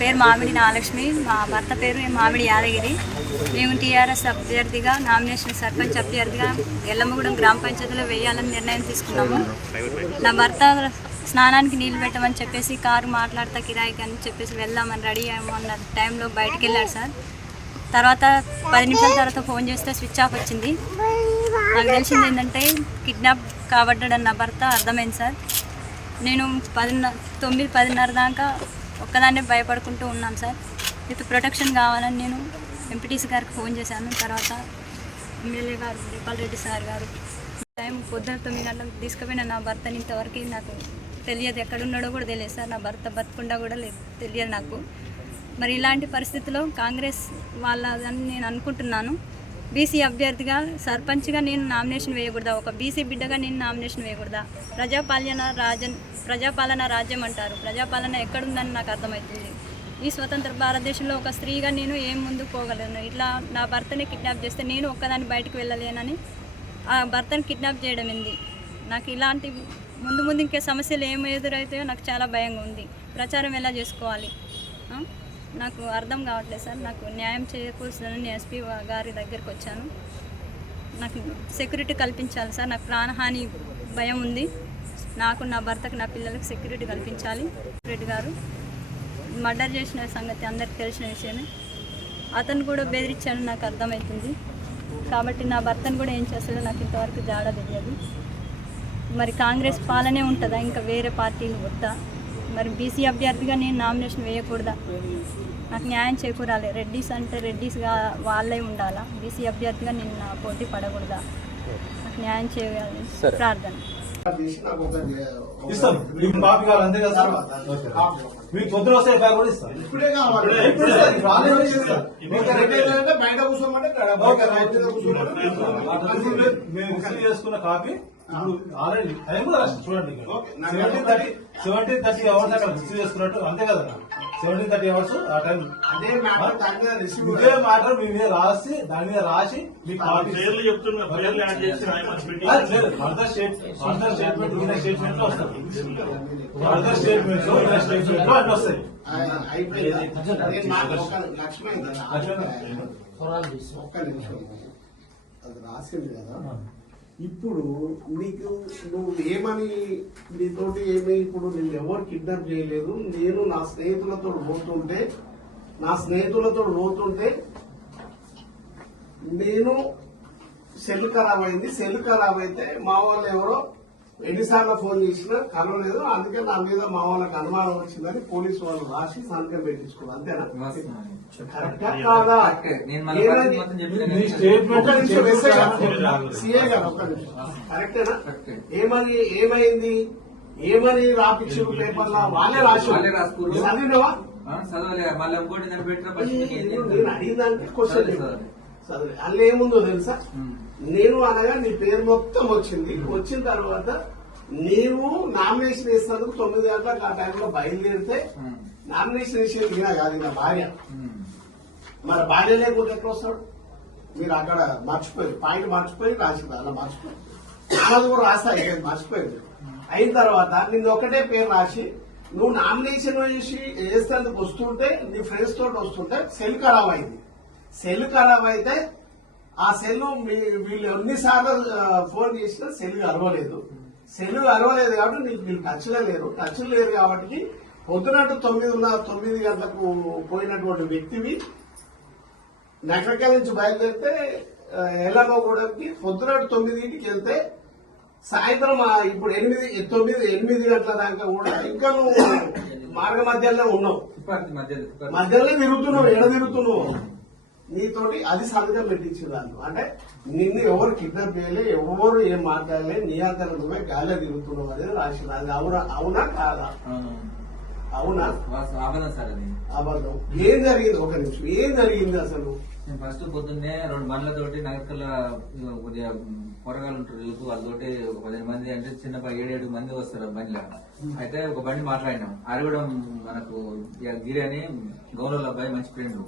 పేరు మామిడి నాగలక్ష్మి, మా భర్త పేరు మామిడి యాదగిరి. మేము టీఆర్ఎస్ అభ్యర్థిగా నామినేషన్ సర్పంచ్ అభ్యర్థిగా ఎల్లమ్మగూడెం గ్రామ పంచాయతీలో వేయాలని నిర్ణయం తీసుకున్నాము. నా భర్త స్నానానికి నీళ్ళు పెట్టమని చెప్పేసి కారు మాట్లాడతా కిరాయికి అని చెప్పేసి వెళ్దామని రెడీ అన్న టైంలో బయటికి వెళ్ళాడు సార్. తర్వాత 10 నిమిషాల తర్వాత ఫోన్ చేస్తే స్విచ్ ఆఫ్ వచ్చింది. నాకు తెలిసింది ఏంటంటే కిడ్నాప్ కాబడ్డాడని నా భర్త అర్థమైంది సార్. నేను 9-10:30 దాకా ఒక్కదాన్నే భయపడుకుంటూ ఉన్నాను సార్. విత్ ప్రొటెక్షన్ కావాలని నేను ఎంపీటీసీ గారికి ఫోన్ చేశాను. తర్వాత ఎమ్మెల్యే గారు దీపాల్ రెడ్డి సార్ గారు టైం పొద్దున 9 గంటలకు తీసుకుపోయిన నా భర్తని ఇంతవరకు నాకు తెలియదు, ఎక్కడున్నాడో కూడా తెలియదు సార్. నా భర్త బతుకుండా కూడా తెలియదు నాకు. మరి ఇలాంటి పరిస్థితిలో కాంగ్రెస్ వాళ్ళదని నేను అనుకుంటున్నాను. బీసీ అభ్యర్థిగా సర్పంచ్గా నేను నామినేషన్ వేయకూడదా? ఒక బీసీ బిడ్డగా నేను నామినేషన్ వేయకూడదా? ప్రజాపాలన రాజ్యం అంటారు. ప్రజాపాలన ఎక్కడుందని నాకు అర్థమవుతుంది. ఈ స్వతంత్ర భారతదేశంలో ఒక స్త్రీగా నేను ఏం ముందుకు పోగలను? ఇట్లా నా భర్తని కిడ్నాప్ చేస్తే నేను ఒక్కదాన్ని బయటకు వెళ్ళలేనని ఆ భర్తను కిడ్నాప్ చేయడం ఏంది? నాకు ఇలాంటి ముందు ఇంకే సమస్యలు ఏమి ఎదురైతాయో నాకు చాలా భయంగా ఉంది. ప్రచారం ఎలా చేసుకోవాలి నాకు అర్థం కావట్లేదు సార్. నాకు న్యాయం చేయకూడదని నేను ఎస్పీ గారి దగ్గరికి వచ్చాను. నాకు సెక్యూరిటీ కల్పించాలి సార్. నాకు ప్రాణహాని భయం ఉంది. నాకు, నా భర్తకు, నా పిల్లలకు సెక్యూరిటీ కల్పించాలి. రెడ్డి గారు మర్డర్ చేసిన సంగతి అందరికి తెలిసిన విషయమే. అతను కూడా బెదిరించాడు నాకు అర్థమవుతుంది. కాబట్టి నా భర్తను కూడా ఏం చేస్తాడో నాకు ఇంతవరకు జాడ తెలియదు. మరి కాంగ్రెస్ పాలనే ఉంటుందా? ఇంకా వేరే పార్టీలు వద్దా? మరి బీసీ అభ్యర్థిగా నేను నామినేషన్ వేయకూడదా? నాకు న్యాయం చేకూరాలి. రెడ్డిస్ అంటే రెడ్డిస్గా వాళ్ళే ఉండాలా? బీసీ అభ్యర్థిగా నేను నా పోటీ పడకూడదా? నాకు న్యాయం చేయాలి ప్రార్థన. చేసుకున్న కాపీ ఆల్రెడీ టైం కూడా చూడండి. 17:30 అవర్స్ అక్కడ రిసీవ్ చేసుకున్నట్టు అంతే కదా. 17:30 అవర్స్ ఆ టైం ఇదే మ్యాటర్ మీ మీద రాసి దాని మీద రాసి మీ పార్టీ ఫర్దర్ స్టేట్మెంట్ లో వస్తాయి. ఫర్దర్ స్టేట్మెంట్ లో అన్ని వస్తాయి. అది రాసింది కదా. ఇప్పుడు నీకు నువ్వు ఏమని నీతోటి ఏమి ఇప్పుడు నేను ఎవరు కిడ్నాప్ చేయలేదు. నేను నా స్నేహితులతో నేను సెల్ ఖరాబ్ అయింది. సెల్ ఖరాబ్ అయితే మా వాళ్ళు ఎవరో ఎన్నిసార్లు ఫోన్ చేసినా కలవలేదు. అందుకే నా మీద మా వాళ్ళకి అనుమానం వచ్చిందని పోలీసు వాళ్ళు రాసి సంతకం పెట్టించుకోవాలి. అంతేనా? కరెక్టా కాదా? సిఏ గారు ఒక్క నిమిషం, కరెక్టేనా? ఏమైంది ఏమని రాపించారు పేపర్లో? వాళ్ళే రాసి చదివినవా? నేను అడిగిందంటే క్వశ్చన్ చదివి అందులో ఏముందో తెలుసా? నేను అనగా నీ పేరు మొత్తం వచ్చింది. వచ్చిన తర్వాత నీవు నామినేషన్ వేసినందుకు 9 గంటలకు ఆ టైంలో బయలుదేరితే నామినేషన్ వేసేది ఈయన కాదు, ఈయన భార్య. మరి భార్య లేకుండా ఎక్కడ వస్తాడు? మీరు అక్కడ పాయింట్ మర్చిపోయి రాసింది. అలా మర్చిపోయి నాలుగు కూడా రాస్తా మర్చిపోయింది. అయిన తర్వాత నిన్ను ఒకటే పేరు రాసి నువ్వు నామినేషన్ వేసేందుకు వస్తుంటే నీ ఫ్రెండ్స్ తోటి వస్తుంటే సెల్ ఖరాబ్ అయింది. సెల్ ఖరాబ్ అయితే ఆ సెల్ వీళ్ళు ఎన్నిసార్లు ఫోన్ చేసినా సెల్ అరవలేదు కాబట్టి నీకు వీళ్ళు టచ్లో లేరు కాబట్టి పొద్దునట్టు 9 గంటలకు పోయినటువంటి వ్యక్తివి నగరకాల నుంచి బయలుదేరితే ఎల్లమ్మగూడెంకి పొద్దునట్టు 9కి వెళ్తే సాయంత్రం ఇప్పుడు 8 గంటల దాకా కూడా ఇంకా నువ్వు మార్గ మధ్యలో ఉన్నావు. మధ్యలో తిరుగుతున్నావు. ఎడ తిరుగుతున్నావు? నీతోటి అది సంతకం పెట్టించేదాన్ని. అంటే నిన్ను ఎవరు కిడ్నాప్ చేయలే, ఎవరు ఏం మాట్లాడలే, నీ అంతా నువ్వే గాలిలో తిరుగుతున్నావు అనేది రాసింది. అది అవునా కాదా? అవునా? అబద్ధం. ఏం జరిగింది? ఒక నిమిషం, ఏం జరిగింది అసలు? ఫస్ట్ పొద్దున్నే 2 బండ్లతోటి నగరకల్ల కూరగాయలు ఉంటారు వాళ్ళతోటి ఒక 15 మంది అంటే చిన్న 7-7 మంది వస్తారు బండిలో. అయితే ఒక బండి మాట్లాడినాం. అది కూడా మనకు గిరి అని గౌరవ అబ్బాయి మంచి ఫ్రెండ్.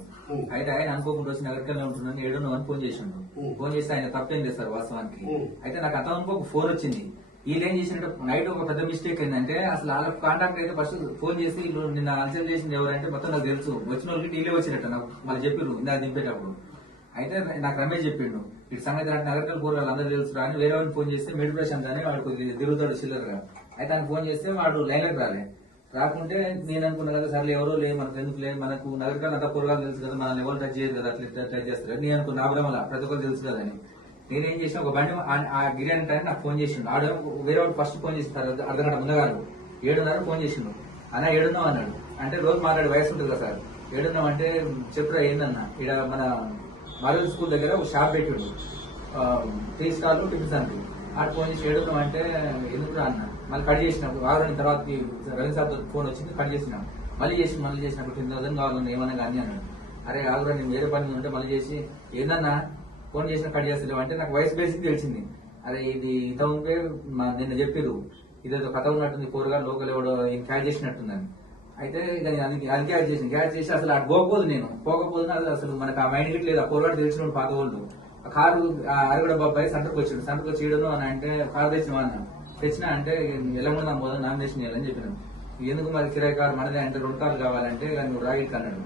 అయితే ఆయన అనుకోకుండా వచ్చి నగరకల్లో ఉంటున్నాను 7 అని ఫోన్ చేసిండు. ఫోన్ చేస్తే ఆయన తప్పేం చేస్తారు వాస్తవానికి. అయితే నాకు అంతవరకు ఒక ఫోన్ వచ్చింది. వీళ్ళు ఏం చేసినట్టు నైట్ ఒక పెద్ద మిస్టేక్ ఏంటంటే అసలు వాళ్ళ కాంటాక్ట్ అయితే ఫస్ట్ ఫోన్ చేసి వీళ్ళు నిన్న అన్సెల్ చేసింది ఎవరంటే మొత్తం నాకు తెలుసు, వచ్చిన వాళ్ళకి టీలే వచ్చినట్టు నాకు మళ్ళీ చెప్పారు ఇందాక దింపేటప్పుడు. అయితే నాకు రమేష్ చెప్పిండు ఇటు సంగతి అంటే నగరకల్ కూరగాయలు అందరూ తెలుసు అని వేరే వాడిని ఫోన్ చేస్తే మెడి ప్రశాంత్ అని వాడు కొద్దిగా తిరుగుతాడు చిల్లరగా. అయితే ఆయన ఫోన్ చేస్తే వాడు లైన్లోకి రాకుంటే నేను అనుకున్నా కదా సర్లే ఎవరో లేదు మనకు ఎందుకు లేదు, మనకు నగరకాలు అంతా కూరగాయలు తెలుసు కదా, మనల్ని ఎవరు టచ్ చేయదు కదా, అట్లా టచ్ చేస్తారు నేను అనుకున్నా అబ్రమల ప్రతి ఒక్కరు తెలుసు కదా అని. నేనేం చేసిన ఒక బండి ఆ గిరియాని టైం నాకు ఫోన్ చేసిండు. ఆడ వేరే వాడు ఫస్ట్ ఫోన్ చేస్తారు అర్ధగంట ముందుగారు 7:30 ఫోన్ చేసిండు. అన్న 7:00 అన్నాడు. అంటే రోజు మాట్లాడే వయసు ఉంటుంది కదా సార్. 7:00 అంటే చెప్పురా ఏందన్నా ఇక్కడ మన మారేల్ స్కూల్ దగ్గర ఒక షాప్ పెట్టిండు 3 స్టార్లు టిఫిన్స్ అంటే ఆడ ఫోన్ చేసి 7:00 అంటే ఎందుకు అన్న మళ్ళీ కట్ చేసినప్పుడు 6 రోజుల తర్వాత రవి సార్ ఫోన్ వచ్చింది కట్ చేసినాం. మళ్ళీ చేసినప్పుడు 10,000 కావాలన్నా ఏమన్నా కానీ అన్నాడు. అరే ఆగురా నేను వేరే పని ఉంటే మళ్ళీ చేసి ఏందన్నా ఫోన్ చేసిన కట్ చేస్తలేవు అంటే నాకు వయసు బేసిక్ తెలిసింది. అరే ఇది ఇంత ఉంటే నిన్న చెప్పారు ఇదేదో కథ ఉన్నట్టుంది కూరగాయలు లోకల్ ఎవడో క్యాచ్ చేసినట్టుందని. అయితే అది క్యాచ్ చేసి అసలు అటు పోకపోదు నేను పోకపోతే అసలు మనకు ఆ మైండ్ గిట్ లేదు. ఆ కూరగాయలు తెలిసిన పాత వాళ్ళు ఆ కారు అరగడ బాబాయ్ సెంటర్కి వచ్చి ఇడను అని అంటే కారు తెచ్చినా అంటే ఎలా ఉన్నా మొదలు నామినేషన్ చేయాలని చెప్పినాను. ఎందుకు మరి కిరాయి కారు మనదే అంటే 2 కార్లు కావాలంటే నువ్వు రాగిట్ అన్నాడు.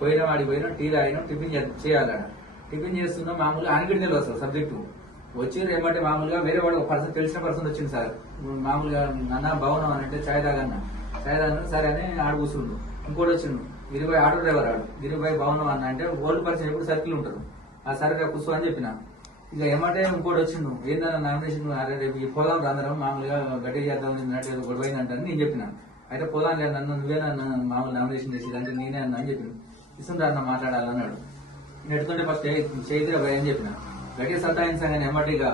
పోయినా వాడికి పోయినా టీ తాగినా టిఫిన్ చేయాలి. టిఫిన్ చేస్తున్నా మామూలుగా ఆయనకి తెలియదు అసలు సబ్జెక్టు వచ్చి ఏమంటే మామూలుగా వేరే వాడు ఒక పర్సన్ తెలిసిన పర్సన్ వచ్చింది సార్. మామూలుగా నాన్న బాగున్నాం అని అంటే ఛాయ్ తాగన్నా సరే అని ఆడ కూర్చుండు. ఇంకోటి వచ్చిండు గిరిబాయ్ ఆటో డ్రైవర్ ఆడు గిరిబాయ్ బాగున్నాం అన్న అంటే ఓల్డ్ పర్సన్ ఎప్పుడు సర్కిల్ ఉంటారు ఆ సరే కూర్చో అని చెప్పిన. ఇక ఏమంటే ఇంకోటి వచ్చిండు ఏందన్నా నామినేషన్ అరే రేపు ఈ పోదాం రాందరం మామూలుగా గట్టి చేద్దాం గొడవ అయిందంటే నేను చెప్పిన. అయితే పోదాం లేదు నన్ను నువ్వేనా మామూలు నామినేషన్ చేసి అంటే నేనే అన్నా అని చెప్పిన. ఇస్తుంటా అన్న మాట్లాడాలన్నాడు. నెట్టుకుంటే ఫస్ట్ చేయిరా భయ అని చెప్పిన. గట్టిగా సతాయించగానే ఎమ్మటిగా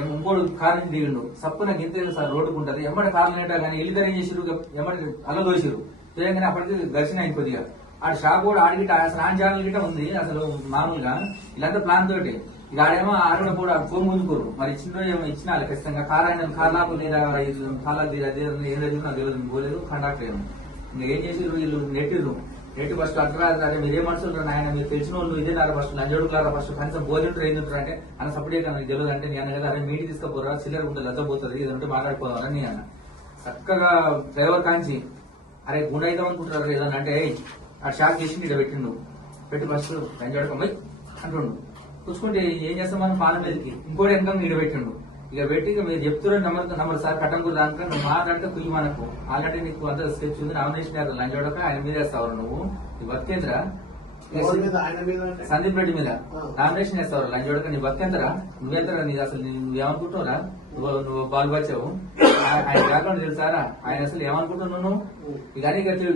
ఇంకోడు కారు నుంచి దిగిండు సప్పున గింత సార్ రోడ్డుకు ఉంటది ఎమ్మటి కార్లు నేటా కానీ ఎల్లిదర ఏం చేసిరు ఎమ్మటి అల్ల దోసిరు చేయగానే అప్పటికి ఘర్షణ అయింది కొద్దిగా. ఆ షాప్ కూడా ఆడిగిట అసలు ఆన్ ఛానల్ గిట్ట ఉంది అసలు మామూలుగా ఇలాంటి ప్లాన్ తోటి ఇక ఆడేమో ఆరుడ కూడా ఫోన్ ముందుకోరు మరి ఇచ్చిన రోజు ఏమో ఇచ్చినా ఖచ్చితంగా కార్ అయిన కార్లాకు లేదా కార్లా ఏం జరిగిందో నాకు తెలియదు పోలేదు కండక్టర్ ఏమో ఇంకా ఏం చేసిరు వీళ్ళు నెట్టిరు నెట్టి ఫస్ట్ అర్థరాదు మీరు ఏ మనుషులు ఆయన మీరు తెలిసిన వాళ్ళు ఇదే నారా ఫస్ట్ లంజోడుకులారా ఫస్ట్ కనీసం భోజనం ఏం చెప్తారు అంటే అన్న సపరేట్ నాకు తెలియదు అంటే నేను కదా అరే మీటి తీసుకుపోరా సిల్లర్ ఉంటుంది లజ్జపోతుంది ఇదంటే మాట్లాడుకోవాలని నేను అన్న. చక్కగా డ్రైవర్ కాంచి అరే గుండె అవుతాం అనుకుంటారు ఏదన్నా అంటే ఆ షాక్ చేసి ఇక్కడ పెట్టిండు పెట్టి ఫస్ట్ లంజోడుకోమై అంటుండు చూసుకుంటే ఏం చేస్తాం మనం పాల మీదకి ఇంకోటి వెనక ఇక్కడ పెట్టిండు. ఇక పెట్టి మీరు చెప్తున్నారు నమ్మరు సార్ కట్టంకూరు దాంట్లో నువ్వు మాట్లాడితే కుయ్యి మనకు ఆల్రెడీ నీకు అంత స్టెప్స్ ఉంది నామినేషన్ లంచోడక ఆయన మీద వేస్తావు నువ్వు నీ బతికేంద్రా సందీప్ రెడ్డి మీద నామినేషన్ వేస్తావు లంచోడక నీ బతికేంతరా నువ్వెంతరా నీ అసలు నువ్వు ఏమనుకుంటున్నారా నువ్వు బాల్ వచ్చావు ఆయన బ్యాక్గ్రౌండ్ తెలుసారా ఆయన అసలు ఏమనుకుంటున్నావు నువ్వు ఇక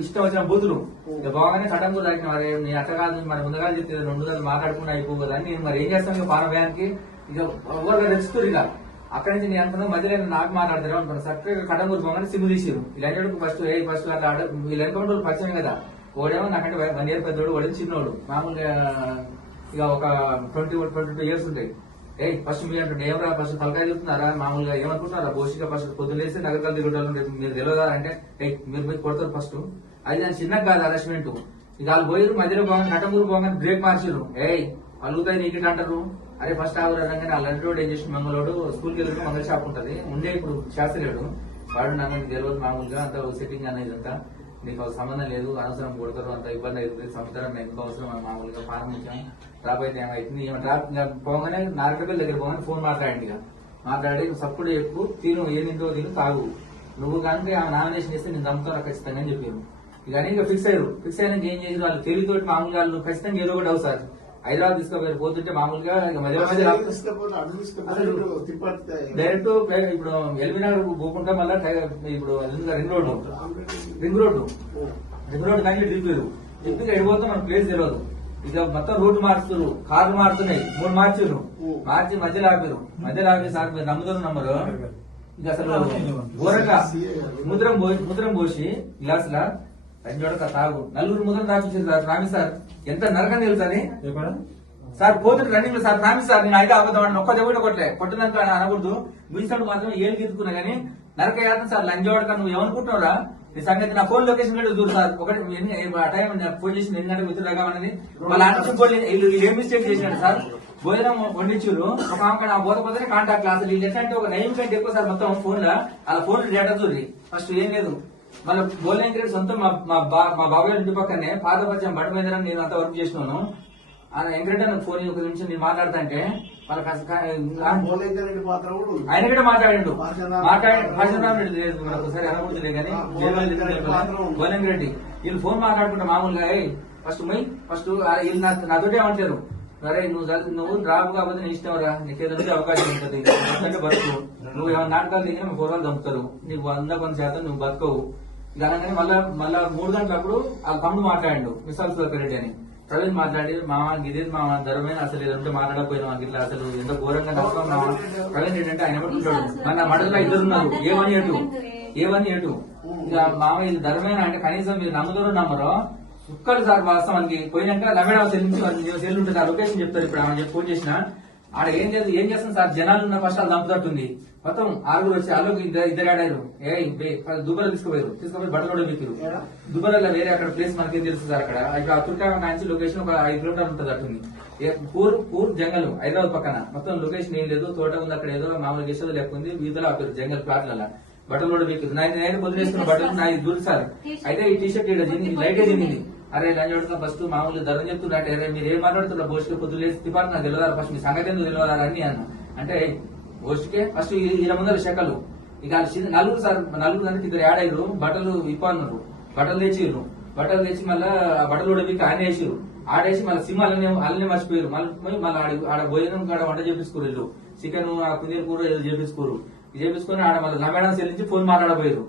ఇష్టం వచ్చిన బూతులు ఇక బాగానే కట్టంకూరు దాటిన మరి నీ అట్ట కాదు మరి ముందుగా చెప్తే 2 గంటలు మాట్లాడుకున్నా అయిపోవు కదా నేను మరి ఏం చేస్తాను ఇక పానభయానికి ఇక ఎవరు తెచ్చుతారు ఇక అక్కడి నుంచి నేను అనుకున్నా మధ్యలో నాకు మాట్లాడతారు అనుకున్నా చక్కగా కట్టంగూరు పోగానే సిమ్ తీసిరు ఇలాంటి ఫస్ట్ అట్లా వీళ్ళు ఎన్కౌంటర్ వాళ్ళు పరిచయం కదా ఓడేమో నాకంటే 1 year పెద్దోడు వాడు చిన్నోడు మామూలుగా ఇక ఒక 22 years ఉంటాయి. ఫస్ట్ మీరు అంటే ఏమరా ఫస్ట్ తలకాయ చెప్తున్నారా మామూలుగా ఏమనుకుంటున్నారా బోసిగా ఫస్ట్ పొద్దులేసి నగరకాలు తిరుగుతారు మీరు తెలియదా అంటే మీరు పోయి కొడతారు ఫస్ట్ అది దాని చిన్నగా కాదు అరెస్ట్మెంట్. ఇక వాళ్ళు పోయారు మధ్యలో పోగానే కట్టంగూరు పోగానే బ్రేక్ మార్చారు అలుగుతాయి నీకు అంటారు. అరే ఫస్ట్ ఆగురాగానే ఆ లంటి రోడ్ ఏం చేసి మంగళోడు స్కూల్కి వెళ్ళి మంగళ షాప్ ఉంటది ఉండే ఇప్పుడు శాస్త్రలేడు వాడు నాకు తెలియదు మామూలుగా అంత సెట్టింగ్ అనేది అంతా నీకు సంబంధం లేదు అనవసరం కొడతారు అంత ఇబ్బంది అవుతుంది సముద్రం ఎందుకు అవసరం మామూలుగా ప్రారంభించాం డ్రాప్ అయితే ఏమైతుంది పోగానే నారకల్ దగ్గర పోగానే ఫోన్ మాట్లాడండి మాట్లాడి సప్పుడు ఎక్కువ తిను ఏమిందో తిను తాగు నువ్వు కనుక నామినేషన్ చేస్తే నేను నమ్ముతాను ఖచ్చితంగా అని చెప్పాను. ఇక ఫిక్స్ అయినాక ఏం చేసి వాళ్ళు తెలివితోటి మామూలుగా వాళ్ళు ఖచ్చితంగా ఏదో ఒకటి అవుతారు. హైదరాబాద్ తీసుకుపోయి పోతుంటే మామూలుగా మధ్య డైరెక్ట్ ఇప్పుడు ఎల్బీనగర్ పోకుండా మళ్ళీ ఇప్పుడు రింగ్ రోడ్ కానీ దిగిపోయారు దిగ్గుగా ఎడిపోతే మనకు ప్లేస్ తెలియదు. ఇక మొత్తం రూట్ మారుస్తారు కార్లు మారుతున్నాయి 3 మార్చారు మార్చి మధ్యలో ఆపి సార్ మీరు నమ్మరు ఇక అసలు ఘోరంగా ముద్రం పోసి గ్లాసులా రంజోడక తాగు 4 ముద్రం రాపించారు రామి సార్ ఎంత నరకం తెలుసని సార్ పోతుంటే రన్నింగ్ సార్ ప్రామిస్ సార్ నేను అయితే అబద్ధం ఒక్క దెబ్బ కొట్టడానికి అనకూడదు ముగిస్తాడు మాత్రం ఏం తీసుకున్నా గానీ నరక యాత్ర సార్ లంజోడక నువ్వు ఏమనుకుంటున్నావురా ఈ సంగతి నా ఫోన్ లొకేషన్ కూడా దూరం సార్. ఒకటి ఆ టైం ఫోన్ చేసి 2 గంటలకు విత్డ్రా కావాలని వాళ్ళ వీళ్ళు ఏం మిస్టేక్ చేసినాడు సార్. భోజనం వండించురు ఒక ఆమె ఆ పోతే కాంటాక్ట్ అసలు వీళ్ళు ఎట్లా అంటే ఒక 9 కంటే ఎక్కువ సార్ మొత్తం ఫోన్ లో అలా ఫోన్ డేటా చూడండి. ఫస్ట్ ఏం లేదు మళ్ళీ భోజనం క్రెడిట్ సొంతం మా బాబాయ్ ఇంటి పక్కనే పాత పరిచయం బట్ట మీద నేను అంత వర్క్ చేసినాను. వెంకరెడ్డి నాకు ఫోన్ ఒక నిమిషం నేను మాట్లాడతా అంటే ఆయన కూడా మాట్లాడిండు. ఒకసారి అనకూడదులే కానీ గోలెం రెడ్డి వీళ్ళు ఫోన్ మాట్లాడుకుంటా మామూలుగా ఫస్ట్ వీళ్ళు నాతోటే ఏమంటారు, సరే నువ్వు రావు కాబట్టి నీ ఇష్టం రా, నీకు ఏదంటే అవకాశం ఉంటుంది ఎందుకంటే బతుకు, నువ్వు ఏమైనా నాటకాలు దిగినా పూర్వాలు చంపుతారు, నీకు 100% నువ్వు బతుకవు. ఇది అనగానే మళ్ళా 3 గంటలప్పుడు ఆ తమ్ముడు మాట్లాడిండు మిసాల్ సుధాకర్ రెడ్డి అని. ప్రవీణ్ మాట్లాడి మామ ఇదే మా ధర్మైన అసలు ఏదంటే మాట్లాడకపోయినా ఇట్లా అసలు ఎంత ఘోరంగా నష్టం మామ. ప్రవీణ్ రెడ్డి అంటే ఆయన పట్టుకుంటాడు. మన మడలో 2 ఉన్నారు, ఏమని ఎటు ఇక మామ ఇది ధర్మైన అంటే కనీసం మీరు నమ్ముతారో నమ్మరో సుక్కలు సార్ వాస్తవానికి. పోయినాక లమెడా సెల్ నుంచి సెల్ ఉంటుంది, ఆ లొకేషన్ చెప్తారు. ఇప్పుడు ఆమె ఫోన్ చేసిన ఆడ ఏం చేస్తాం సార్, జనాలు ఉన్న ఫస్ట్ అది దంపుతట్టుంది. మొత్తం 6 వచ్చి ఆలోకి 2 ఆడారు. దుబ్బలు తీసుకుపోయి బట్టలు కూడా పెట్టారు. దుబ్బలలో వేరే అక్కడ ప్లేస్ మనకేం తెలుసు సార్. అక్కడ ఇప్పుడు ఆ తుర్కా నుంచి లొకేషన్ ఒక 5 కిలోమీటర్లు ఉంటుంది అట్టుంది. పూర్ జంగల్ హైదరాబాద్ పక్కన మొత్తం లొకేషన్ ఏం లేదు, తోట ఉంది అక్కడ ఏదో మామూలు గెస్ట్ లేకపోయింది వీధిలో ఆపారు జంగల్ ప్లాట్ల బట్టలు కూడా పెట్టారు. నేను వదిలేస్తున్న బట్టలు నాకు దూరం సార్. అయితే ఈ టీషర్ట్ లైట్ దిగింది. అరే లంచ్ పెడుతున్నా ఫస్ట్ మామూలు ధర చెప్తున్నట్టే, అరే మీరు ఏం మాట్లాడుతున్నా బోస్ట్ పొద్దులు వేసి తిప్పాలి నాకు తెలియదా, ఫస్ట్ మీ సంగతి ఎందుకు తెలియదా అని అన్న. అంటే బోస్ట్కే ఫస్ట్ 20 ముందర శకలు ఇక నలుగురు సార్, నలుగురు అంటే 2 యాడ్ అయ్యారు. బట్టలు ఇప్పన్నారు, బట్టలు తెచ్చిర్రు. బట్టలు తెచ్చి మళ్ళీ బట్టలు కూడా మీకు ఆయన వేసిరు. ఆడేసి మళ్ళీ సిమ్ అల్లనే మర్చిపోయారు. మళ్ళీ ఆడ భోజనం కాడ వంట చేపించుకోరు, చికెన్ ఆ కుందేలు కూర ఏదో చేపించుకోరు. చేపించుకొని ఆడ మళ్ళీ లమేడా సెల్ నుంచి ఫోన్ మాట్లాడబోయారు.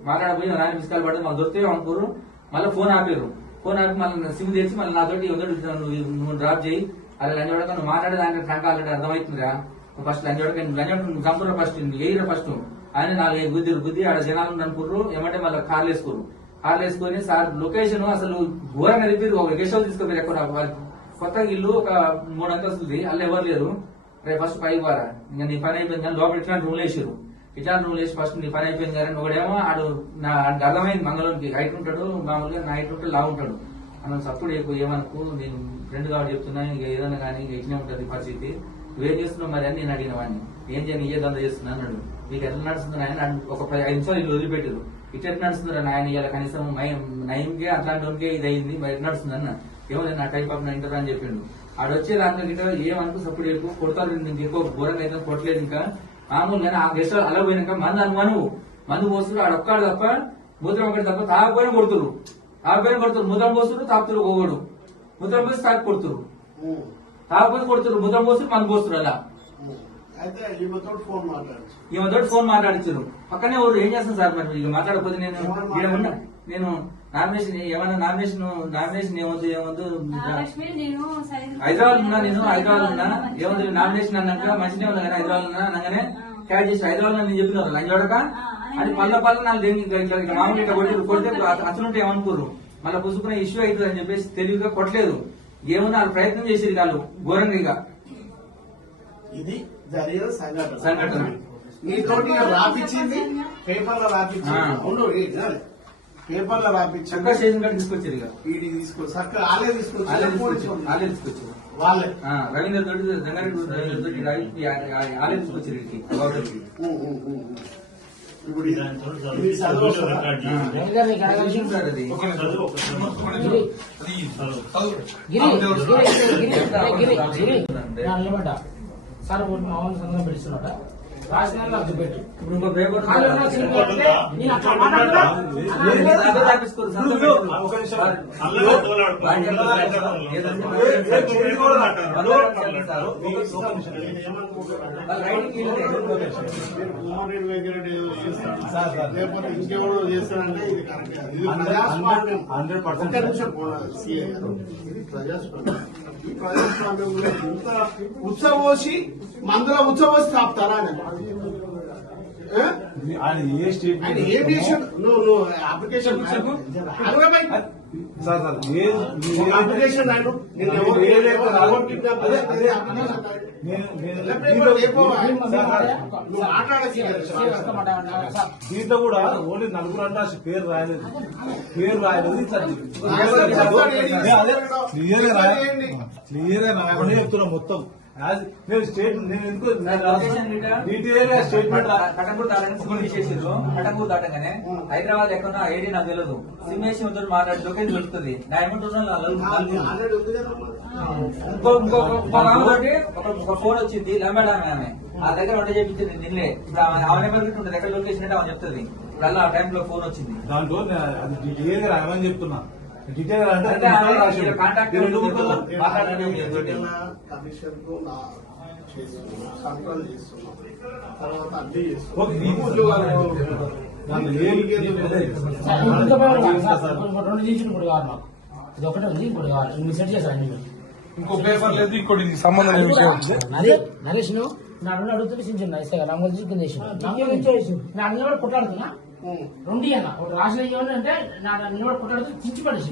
నాయన మిస్కాల్ పడి మళ్ళీ దొరికితే అనుకోరు. మళ్ళీ ఫోన్ ఆపారు. ఫోన్ ఆపి మళ్ళీ సిమ్ తెచ్చి మళ్ళీ నాతోటి నువ్వు డ్రాప్ చేయి, అలా లంచ్ నువ్వు మాట్లాడేదానికి ట్రంక్ ఆల్రెడీ అర్థమవుతుందిరా, ఫస్ట్ లంచ్ నువ్వు కంప్యూటర్ ఫస్ట్ ఎయిర్ ఫస్ట్ ఆయన 4 గుద్ది ఆడ జనాలు అనుకుర్రు. ఏమంటే మళ్ళీ కార్లు వేసుకొని సార్ లొకేషన్ అసలు ఘోరంగా తిప్పారు. ఒక గెస్ట్ హౌస్ తీసుకోపోయారు. ఎక్కడ కొత్త ఇల్లు ఒక 3 అంతస్తులది, అల్ల ఎవరు లేరు. రేపు ఫస్ట్ 5 వారా ఇంకా నీ పని అయిపోయింది కానీ లోపల ఇట్లాంటి రూమ్లు వేసారు. ఇట్లాంటి రూమ్లు వేసి ఫస్ట్ నీ పని అయిపోయింది కానీ ఒకడేమో ఆడు నాకు అర్థమైంది మంగళూరుకి హైట్ ఉంటాడు, మామూలుగా నా హైట్ ఉంటాడు, లా ఉంటాడు అన్న సప్పుడు ఏమనుకో నేను ఫ్రెండ్ కాబట్టి చెప్తున్నా, ఇక ఏదన్నా కానీ ఇక ఇచ్చినే ఉంటుంది పరిస్థితి, నువ్వేం చేస్తున్నావు మరి అని నేను అడిగిన వాడిని. ఏం చేయను ఇయ్యే దందా చేస్తున్నా అన్నాడు. నీకు ఎట్లా నడుస్తుంది ఆయన ఒక 5 నిమిషాలు ఇల్లు వదిలిపెట్టారు. ఇట్లా ఎట్లా నడుస్తుందా ఆయన ఇలా కనీసం నయంకే అట్లాంటి ఇది అయింది మరి ఎట్లా నడుస్తుంది అన్న. ఏమో నా టైప్ ఆఫ్ నా ఇంటర్ అని చెప్పిండు. ఆడు వచ్చే దాంట్లో గిట్ట ఏమనుకో సప్పుడు ఎక్కువ కొడతారు, నీకు ఎక్కువ ఘోరంగా అయితే కొట్టలేదు. ఇంకా మామూలుగానే ఆ గెస్ట్ అలా పోయినాక మందు పోస్తున్నారు. ఆడొక్కడు తప్ప మూత్రం ఒకటి తప్ప తాగపోయినా కొడుతురు, ముద్రం పోస్తున్నారు, తాపుతురు ఒకడు ముద్రం పోసి తాగి కొడుతురు, తాగపోతే కొడుతురు, ముద్రం పోస్తున్నారు, మందు పోస్తున్నారు. అలా ఈమెతోటి ఫోన్ మాట్లాడించారు. పక్కనే ఎవరు ఏం చేస్తాను సార్ మరి ఇక మాట్లాడకపోతే నేను నామినేషన్ ఏమొద్దు హైదరాబాద్ ఉన్నా, ఏమొద్దు నామినేషన్ అన్నాక మంచిగా ఉన్నా కానీ హైదరాబాద్ ఉన్నా అనగానే క్యాచ్ చేసి హైదరాబాద్ నేను చెప్పినారు లంచ్ చూడక అని పళ్ళ నాకు మామూలు ఇట్లా కొడితే అసలుంటే ఏమనుకోరు, మళ్ళీ పుసుకునే ఇష్యూ అవుతుంది అని చెప్పేసి తెలివిగా కొట్టలేదు. ఏమన్నా వాళ్ళు ప్రయత్నం చేసేది వాళ్ళు ఘోరంగా. ఇది జరిగిన సంఘటన నీతోటి రాపించింది, పేపర్లో రాపించింది, పేపర్లో రాపించి చక్కగా స్టేషన్ కాడ తీసుకొచ్చారు. ఇక వీడికి తీసుకొచ్చి చక్కగా వాళ్ళే తీసుకొచ్చారు. వాళ్ళే రవీంద్ర తోటి జంగారెడ్డి రవీంద్ర తోటి వాళ్ళే తీసుకొచ్చారు వీడికి. ఇప్పుడు ఇది చదువు సార్ మామూలు సందర్భం పిలుస్తున్నట రాసిన పెట్టు. ఇప్పుడు ఇంకో పేపర్ లేకపోతే ఇంకెవడో చేస్తాడంటే ఇది కరెక్ట్. ఇది ప్రజాస్వామ్యం. ఈ ప్రజాస్వామ్యంలో ఇంత ఉత్సవోసి మందులో ఉత్సవోసి కాపుతారా నువ్వు అప్లికేషన్ అప్లికేషన్ దీంట్లో కూడా ఓన్లీ నలుగురు అంటే అసలు పేరు రాయలేదు ఇట్లా క్లియర్ రాయమని చెప్తున్నాం మొత్తం. నేను ఎందుకు డీటెయిల్ గా స్టేట్మెంట్ కటంపూర్ దాటంగానే హైదరాబాద్ ఎక్కడ ఐడి నాకు తెలియదు. సిమేష్ మాట్లాడి లొకేషన్ దొరుకుతుంది. నా ఒక ఫోన్ వచ్చింది లమ్మేడామె ఆమె ఆ దగ్గర వంట చేపించింది నిన్నే. ఇప్పుడు ఆమె నెంబర్ ఉంటుంది ఎక్కడ లొకేషన్ అంటే ఆమె చెప్తుంది. ఇప్పుడు ఆ టైంలో ఫోన్ వచ్చింది. దాంట్లో అది డీటెయిల్ గా రాయమని చెప్తున్నా. డీటెయిల్ గా అంటే కాంటాక్ట్ కమిషన్ కు సంకలనం చేస్తున్నాం. తర్వాత అన్ని రెండు జీసులు ఇప్పుడు కావాలి మాకు. ఇది ఒకటే ఉంది, ఇంకోటి కావాలి. మీరు సెట్ చేశారు అన్ని. ఇంకో పేపర్ లేదు, ఇంకోటి సంబంధం లేదు విషయం. నరేష్ ను నా అన్న అడుగుతుంటే చించిన నమ్మకం తీసుకుని నా అన్న కూడా కొట్లాడుతున్నా రెండు అన్న ఒకటి రాసిన ఇవ్వాలి అంటే నా అన్న కూడా కొట్లాడుతూ చించి పడేసి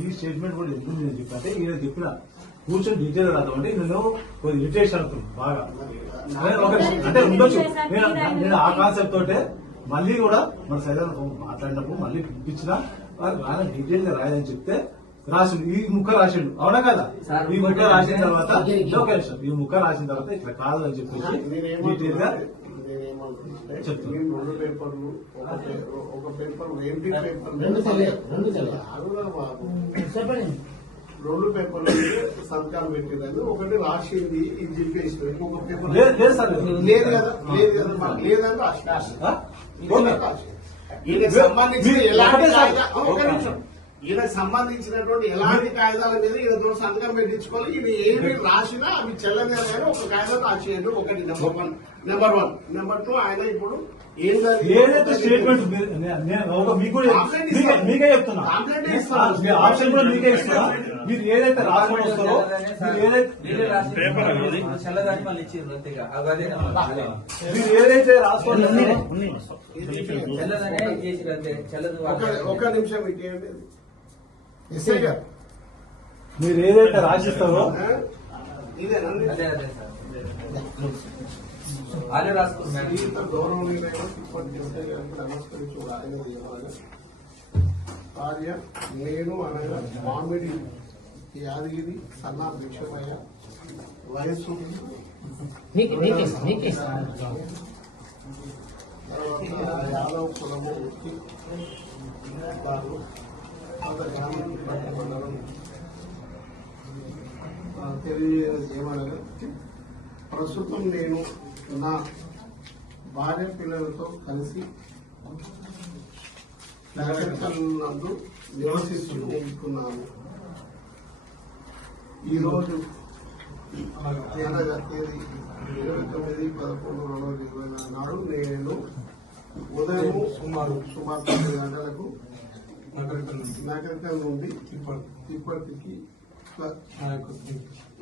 ఈ స్టేట్మెంట్ కూడా ఎందుకు నేను చెప్పంటే ఈయన చెప్పిన కూర్చొని డీటెయిల్ రాదామంటే నేను కొద్దిగా ఇరిటేషన్ అనుకున్నాను బాగా. అంటే ఉండొచ్చు నేను ఆ కాన్సెప్ట్ తోటే మళ్ళీ కూడా మన సైతం మాట్లాడినప్పుడు మళ్ళీ పిలిపించినా ఆయన డీటెయిల్ గా రాయదని చెప్తే రాసిండు. ఈ ముక్క రాసిండు, అవునా కదా? ఈ ముక్క రాసిన తర్వాత ఈ ముక్క రాసిన తర్వాత ఇట్లా కాదు అని చెప్పేసి డీటెయిల్ గా చెప్తాను. రెండు పేపర్లు, ఒక పేపర్ ఎంపీ పేపర్, రెండు పేపర్లు సంతకాలు పెట్టేదాన్ని ఒకటి రాసింది ఇది చెప్పేసి ఇంకొక పేపర్ లేదు కదా, లేదు కదా, మాకు లేదని ఈయనకు సంబంధించిన ఎలాంటి ఈయనకు సంబంధించినటువంటి ఎలాంటి కాగితాల మీద ఈయనతో సంతకం పెట్టించుకోవాలి. ఈయన ఏమి రాసినా అవి చెల్లనే ఒక కాగితం రాసేయండి. ఒకటి నెంబర్ 1. నెంబర్ 2 ఆయన ఇప్పుడు ఏదైతే స్టేట్మెంట్ మీకే చెప్తున్నా, ఆప్షన్ కూడా మీకే ఇస్తున్నా. మీరు ఏదైతే రాసుకొని వస్తారో మీరు ఏదైతే రాసుకొని ఒక నిమిషం మీరు ఏదైతే రాసిస్తారో భార్య నేను అనగా మామిడి యాదగిరి సన్నా భిక్షమయ్య వయస్సు తర్వాత యాదవ్ కులము వృత్తి వారు తెలియజేయమనగా ప్రస్తుతం నేను నా భార్య పిల్లలతో కలిసి నందు నివసిస్తూ ఉంటున్నాను. ఈరోజు అనగా తేదీ 29/11/2024 నాడు నేను ఉదయం సుమారు 9 గంటలకు నగరికల్ నుండి తిప్పటికి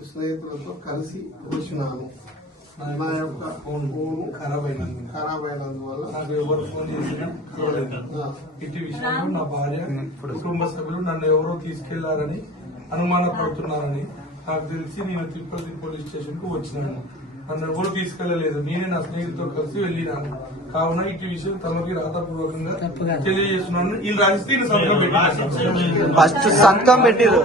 స్నేహితులతో కలిసి వచ్చినాను. నా యొక్క ఫోన్ ఖరాబ్ అయినందువల్ల నాకు ఎవరు ఫోన్ చేసినా ఇటు విషయంలో నా భార్య కుటుంబ సభ్యులు నన్ను ఎవరో తీసుకెళ్లారని అనుమానపడుతున్నారని నాకు తెలిసి నేను తిరుపతి పోలీస్ స్టేషన్ కు వచ్చినాను. నన్ను ఎవరు తీసుకెళ్లలేదు, నేనే నా స్నేహితులతో కలిసి వెళ్ళినాను. కావున ఇటు విషయం తమకి రాతపూర్వకంగా తెలియజేస్తున్నాను. ఈ రాజస్థాన్ ఫస్ట్ సంతకం పెట్టిరు.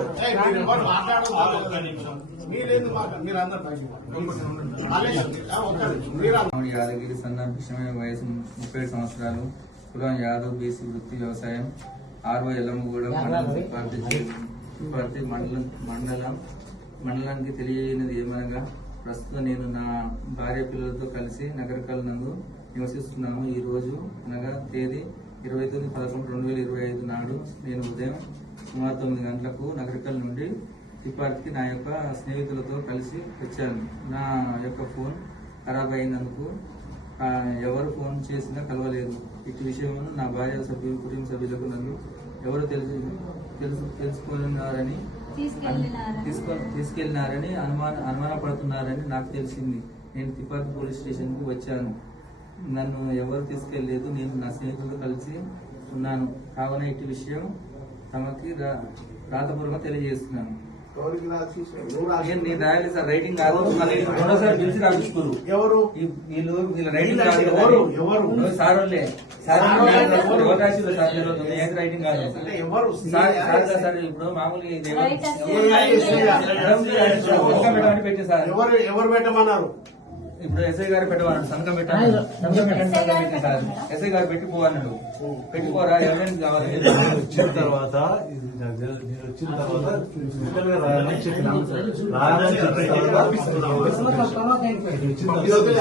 యాదగిరి సన్నా భిక్షమయ్య, వయసు 37 సంవత్సరాలు, కులం యాదవ్, బీసీ, వృత్తి వ్యవసాయం, ఆర్వో ఎల్లమ్మగూడ మండలానికి తెలియనిది ఏమనగా ప్రస్తుతం నేను నా భార్య పిల్లలతో కలిసి నగరకల్ నందు నివసిస్తున్నాము. ఈ రోజు అనగా తేదీ 29/11/2025 నాడు నేను ఉదయం సుమారు 9 గంటలకు నగరికల్ నుండి తిప్పార్తికి నా యొక్క స్నేహితులతో కలిసి వచ్చాను. నా యొక్క ఫోన్ ఖరాబ్ అయినందుకు ఎవరు ఫోన్ చేసినా కలవలేదు. ఇటు విషయమును నా భార్య సభ్యులు, కుటుంబ సభ్యులకు నన్ను ఎవరు తెలుసుకున్నారని తీసుకెళ్లినారని అనుమానపడుతున్నారని నాకు తెలిసింది. నేను తిప్పార్తి పోలీస్ స్టేషన్ కు వచ్చాను. నన్ను ఎవరు తీసుకెళ్లేదు. నేను నా స్నేహితులతో కలిసి ఉన్నాను. కావున ఇటు విషయం తమకి రాతపూర్వకంగా తెలియజేస్తున్నాను. నేను రాయాలి సార్, రైటింగ్ కాదు. రెండోసారి పిలిచి రాపించుకోరు ఎవరు వీళ్ళ రైటింగ్ కాదు. ఎవరు సార్ వాళ్ళే సార్ ఎవరు రాసిందో సార్ ఏం రైటింగ్ కాదు అంటే ఎవరు సార్. ఇప్పుడు మామూలుగా ఇది పెట్టి సార్ ఎవరు పెట్టమన్నారు? ఇప్పుడు ఎస్ఐ గారు పెట్టమన్నాడు. సంతకం పెట్టాను సార్. ఎస్ఐ గారు పెట్టిపోవన్నాడు. పెట్టిపోరా ఎవిడెన్స్ కావాలి. వచ్చిన తర్వాత నేను వచ్చిన తర్వాత ఫిజికల్ గా రాయాలని చెప్పినాను సార్. రాయాలని చెప్పిన తర్వాత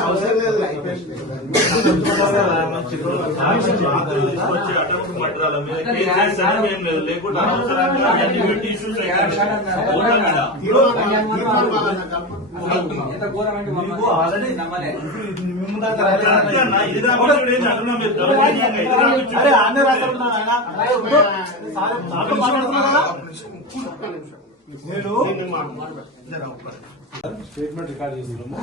అవసరం లేదు. ఎంత ఘోరమంటే ఆల్రెడీ నమ్మలే. అరే అన్నీ రాస్తున్నా నేను స్టేట్మెంట్ రికార్డ్ చేస్తున్నాము.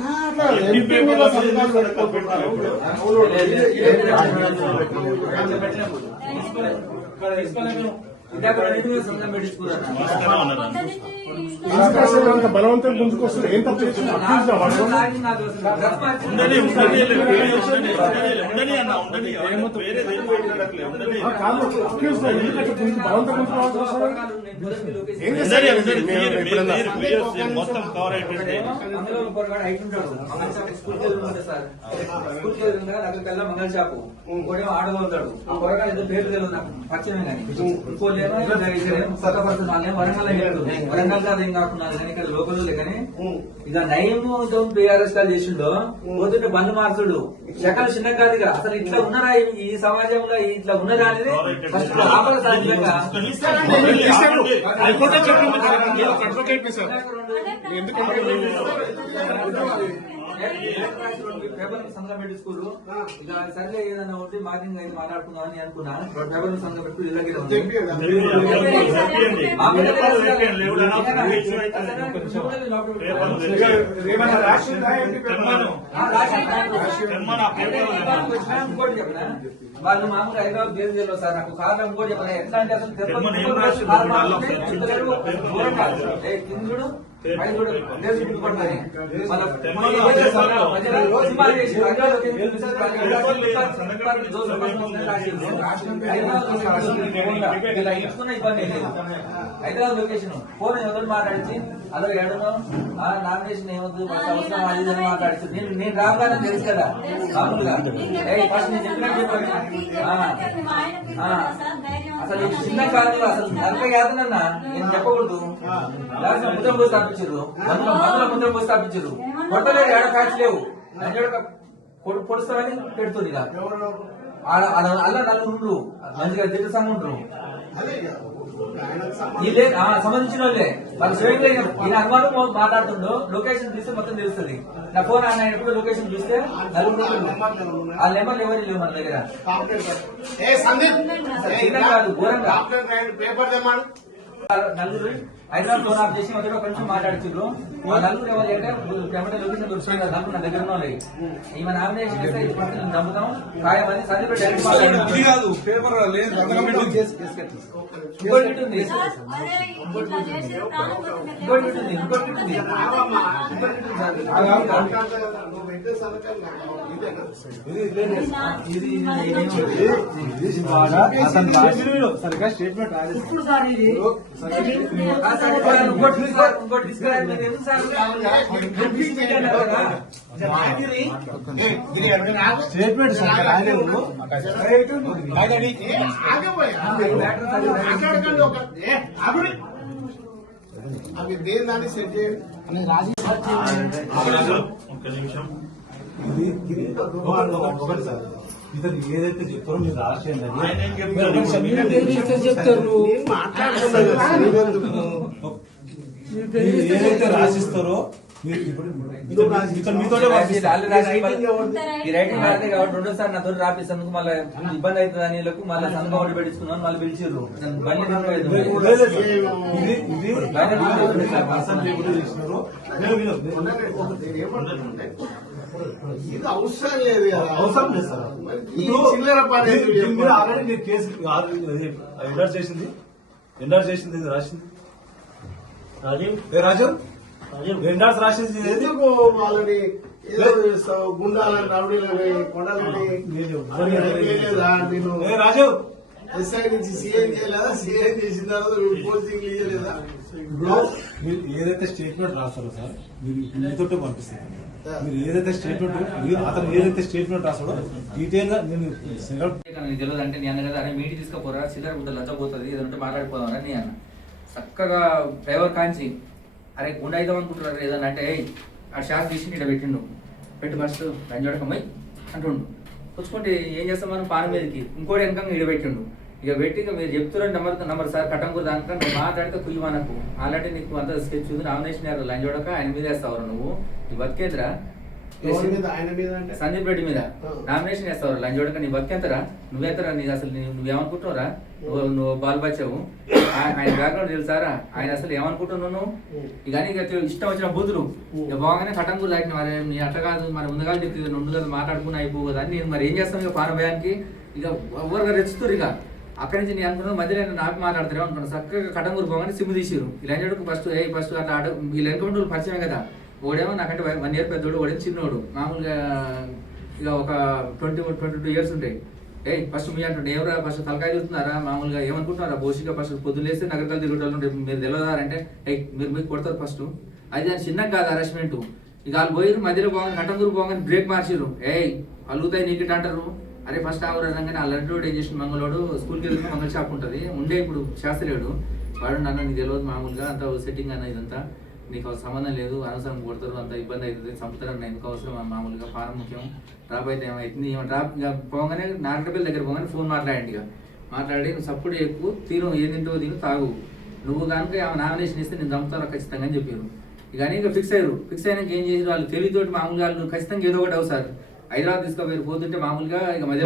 బలవంతం గుంజుకొస్తారు. ఏం తప్పు మంగళ షాపు ఇంకోటేమో ఆడగలుగుతాడు. ఆ పొరగాడు ఏదో పేరు తెలియదు నాకు పచ్చమే కానీ ఇంకోలేమో వరంగల్ కాదు ఏం కాకుండా కానీ ఇక్కడ లోకల్ కానీ ఇక నయము బీఆర్ఎస్ కాదు చేసిండో పోతుంటే బంధు మార్చుడు శకలు చిన్న కాదుగా. అసలు ఇట్లా ఉన్నారా ఈ సమాజంలో ఇట్లా ఉన్నదా అనేది ఫస్ట్ ఆపద సాధ్యంగా పేపర్ సంఘం పెట్టి స్కూల్ ఇక సర్లే ఏదైనా ఉంటే మార్నింగ్ అయితే మాట్లాడుకుందాం అని అనుకున్నా. పేపర్ సంఘం పెట్టి ఇలాగే ఇంకోటి చెప్పిన వాళ్ళు మామూలుగా హైదరాబాద్ బేస్లో సార్ నాకు కారణం ఇంకోటి చెప్పిన ఎట్లా అంటే అసలు కిందుడు హైదరాబాద్ లొకేషన్ ఫోన్ ఎవరు మాట్లాడించి అలా ఏడనో నామినేషన్ ఏమొద్దు అవసరం అది మాట్లాడుతూ నేను రాగానే తెలుసు కదా మామూలుగా ఫస్ట్ నేను చెప్పినట్టు చెప్పాను. అసలు చిన్న కాదు అసలు నలభై కాదనన్నా నేను చెప్పకూడదు. ముద్రం పోసి స్థాపించారు. మందులో ముద్రం పోసి స్థాపించారు. కొట్టలేదు ఏడ ఫ్యాక్స్ లేవు. పొడుస్తామని పెడుతుంది ఇలా అలా నలుగురు మంచిగా దిట్టు సంఘం ఉంటారు. ఇదే సంబంధించిన వాళ్ళే వాళ్ళు స్వయంగా ఈయన అనుమానం మాట్లాడుతుండో లొకేషన్ చూస్తే మొత్తం తెలుస్తుంది. నా ఫోన్ ఆన్ అయినప్పుడు లొకేషన్ చూస్తే నలుగురు ఆ నెంబర్లు ఎవరు లేవు మన దగ్గర. కాదు ఘోరంగా నలుగురు హైదరాబాద్ ఫోన్ ఆఫ్ చేసి మొదటి కొంచెం మాట్లాడుతున్నారు. ఆ నలుగురు ఎవరు అంటే లొకేషన్ దొరుకుతుంది నలుగురు నా దగ్గర ఉన్నాయి. ఈమె నామినేషన్ చేస్తే నమ్ముతాం కాయమని చదివి పేపర్ ఇంకోటి ఉంటుంది సరిగా స్టేట్మెంట్ రాలేదు. స్టేట్మెంట్ సరిగా రాలేదు. అవి దేని దాన్ని సెట్ చేయండి. ఒకటి సార్ ఇతను ఏదైతే చెప్తారో మీరు రాసేయండి అది. ఆయన ఏం చెప్తారు? మీరు ఒక నిమిషం, మీరు తెలియజేస్తే చెప్తారు. నేను మాట్లాడుతున్నా కదా, మీరెందుకు? మీరు ఏదైతే రాసిస్తారో మీరు ఇప్పుడు ఇతను మీతోనే పంపిస్తారు. ఈ రైటింగ్ రాదే కాబట్టి రెండోసారి నాతో రాపిస్తాను మళ్ళీ ఇబ్బంది అవుతుంది అని వీళ్ళకు మళ్ళీ సంతకం ఒకటి పెట్టించుకున్నాను మళ్ళీ పిలిచిర్రు మళ్ళీ అసెంబ్లీ కూడా చేసినారు. ఏమంటారంటే, ఇది అవసరం లేదు కదా. అవసరం లేదు సార్. ఈ చిల్లర పని ఎందుకు దీని మీద చెప్పాలి? ఆల్రెడీ మీరు కేసు ఎండార్ చేసింది ఇది రాసింది రాజు ఎండార్స్ రాసింది ఏది? ఎందుకు వాళ్ళని ఏదో చేస్తావు? గుండాలని, రౌడీలని, కొండలని చేయలేదా? నేను ఏ రాజు ఎస్ఐ నుంచి సీఎం చేయలేదా? సీఎం చేసిన తర్వాత పోస్టింగ్ ఇయ్యలేదా? ఇప్పుడు మీరు ఏదైతే స్టేట్మెంట్ రాస్తారో సార్ మీరు మీతోటే పంపిస్తారు. మీరు ఏదైతే స్టేట్మెంట్ అతను ఏదైతే స్టేట్మెంట్ రాస్తాడో డీటెయిల్ గా నేను నీకు తెలియదు అంటే నేను అన్న కదా అరే మీటి తీసుకుపోరా చిల్లర బుద్ధ లచ్చపోతుంది ఏదంటే మాట్లాడిపోదాం అని నేను అన్న చక్కగా డ్రైవర్ కాంచి అరే గుండె అవుతాం అనుకుంటున్నారు ఏదన్నా అంటే ఆ షాక్ తీసి ఇక్కడ పెట్టిండు పెట్టి ఫస్ట్ రంజోడకమ్మై అంటుండు పుచ్చుకుంటే ఏం చేస్తాం మనం పాన మీదకి ఇంకోటి వెనకంగా ఇడ పెట్టిండు ఇక పెట్టి ఇక మీరు చెప్తున్నారు నెంబర్ సార్ కట్టంకూరు దాంట్లో నువ్వు మాట్లాడితే కుయ్యి మనకు ఆల్రెడీ నీకు అంత స్కెచ్ ఉంది నామినేషన్ అయ్యారు లంజోడక ఆయన మీద వేస్తావు నువ్వు నీ బతికేంద్రా ఎవరి మీద? ఆయన మీద అంటే సందీప్ రెడ్డి మీద నామినేషన్ వేస్తావు లంజోడక నీ బతికేంతరా నువ్వేంతరా నీకు అసలు నువ్వేమనుకుంటున్నారా నువ్వు బాల్ బచ్చావు ఆయన బ్యాక్గ్రౌండ్ తెలుసారా ఆయన అసలు ఏమనుకుంటున్నావు నువ్వు ఇక ఇష్టం వచ్చిన బూతులు ఇక బాగానే కటంకులు దాటిన మరి నీ అట్లా కాదు మరి ముందుగా చెప్తే రెండు కదా మాట్లాడుకుని అయిపోవు కదా నేను మరి ఏం చేస్తాను ఇక పానభయానికి ఇక ఎవరుగా రెచ్చుతారు ఇక అక్కడి నుంచి నేను అనుకున్నాను మధ్యలో నాకు మాట్లాడతారే అనుకున్నాను చక్కగా కటంగూరు పోగానే సిమ్ తీసిరు ఈ లంజోడకు ఫస్ట్ అట్లా ఈ వెనక పరిచయం కదా ఓడేమో నాకంటే 1 year పెద్దోడు ఓడే చిన్నోడు మామూలుగా ఇక ఒక 22 years ఉంటాయి ఫస్ట్ మీ అంటుండే ఎవరా ఫస్ట్ తలకాయ చూస్తున్నారా మామూలుగా ఏమనుకుంటున్నారా బోసిగా ఫస్ట్ పొద్దున్న లేస్తే నగరకాలు తిరుగుతారు మీరు తెలియదారంటే మీరు మీకు కొడతారు ఫస్ట్ అది అని చిన్నగా కాదు అరెస్ట్మెంట్ ఇక వాళ్ళు పోయిరు మధ్యలో పోగానే కటంగూరు పోగానే బ్రేక్ మార్చిరు అలుగుతాయి నీకు అంటారు అరే ఫస్ట్ ఆవరంగానే ఆ లడ్డోడు ఏం చేసిన మంగళోడు స్కూల్కి వెళ్తే మంగళ షాప్ ఉంటుంది ఉండే ఇప్పుడు శాస్త్రేయుడు వాడు నన్ను నీకు తెలియదు మామూలుగా అంత సెట్టింగ్ అన్న ఇదంతా నీకు సంబంధం లేదు అనవసరం కొడతారు అంత ఇబ్బంది అవుతుంది చంపుతారు అన్న ఎందుకు అవసరం మామూలుగా ఫారం ముఖ్యం డ్రాప్ అయితే ఏమవుతుంది డ్రాప్ ఇక పోగానే నాగరపల్లి దగ్గర పోగానే ఫోన్ మాట్లాడండి ఇక మాట్లాడి నువ్వు సప్పుడు ఎక్కువ తీరు ఏం తింటో తిను తాగు నువ్వు కనుక నామినేషన్ ఇస్తే నేను చంపుతాను ఖచ్చితంగా అని చెప్పారు ఇక ఇక ఫిక్స్ అయినాక ఏం చేసారు వాళ్ళు తెలివితోటి మామూలుగా వాళ్ళు ఖచ్చితంగా ఏదో ఒకటి అవుతారు హైదరాబాద్ తీసుకుపోయి పోతుంటే మామూలుగా ఇక మధ్య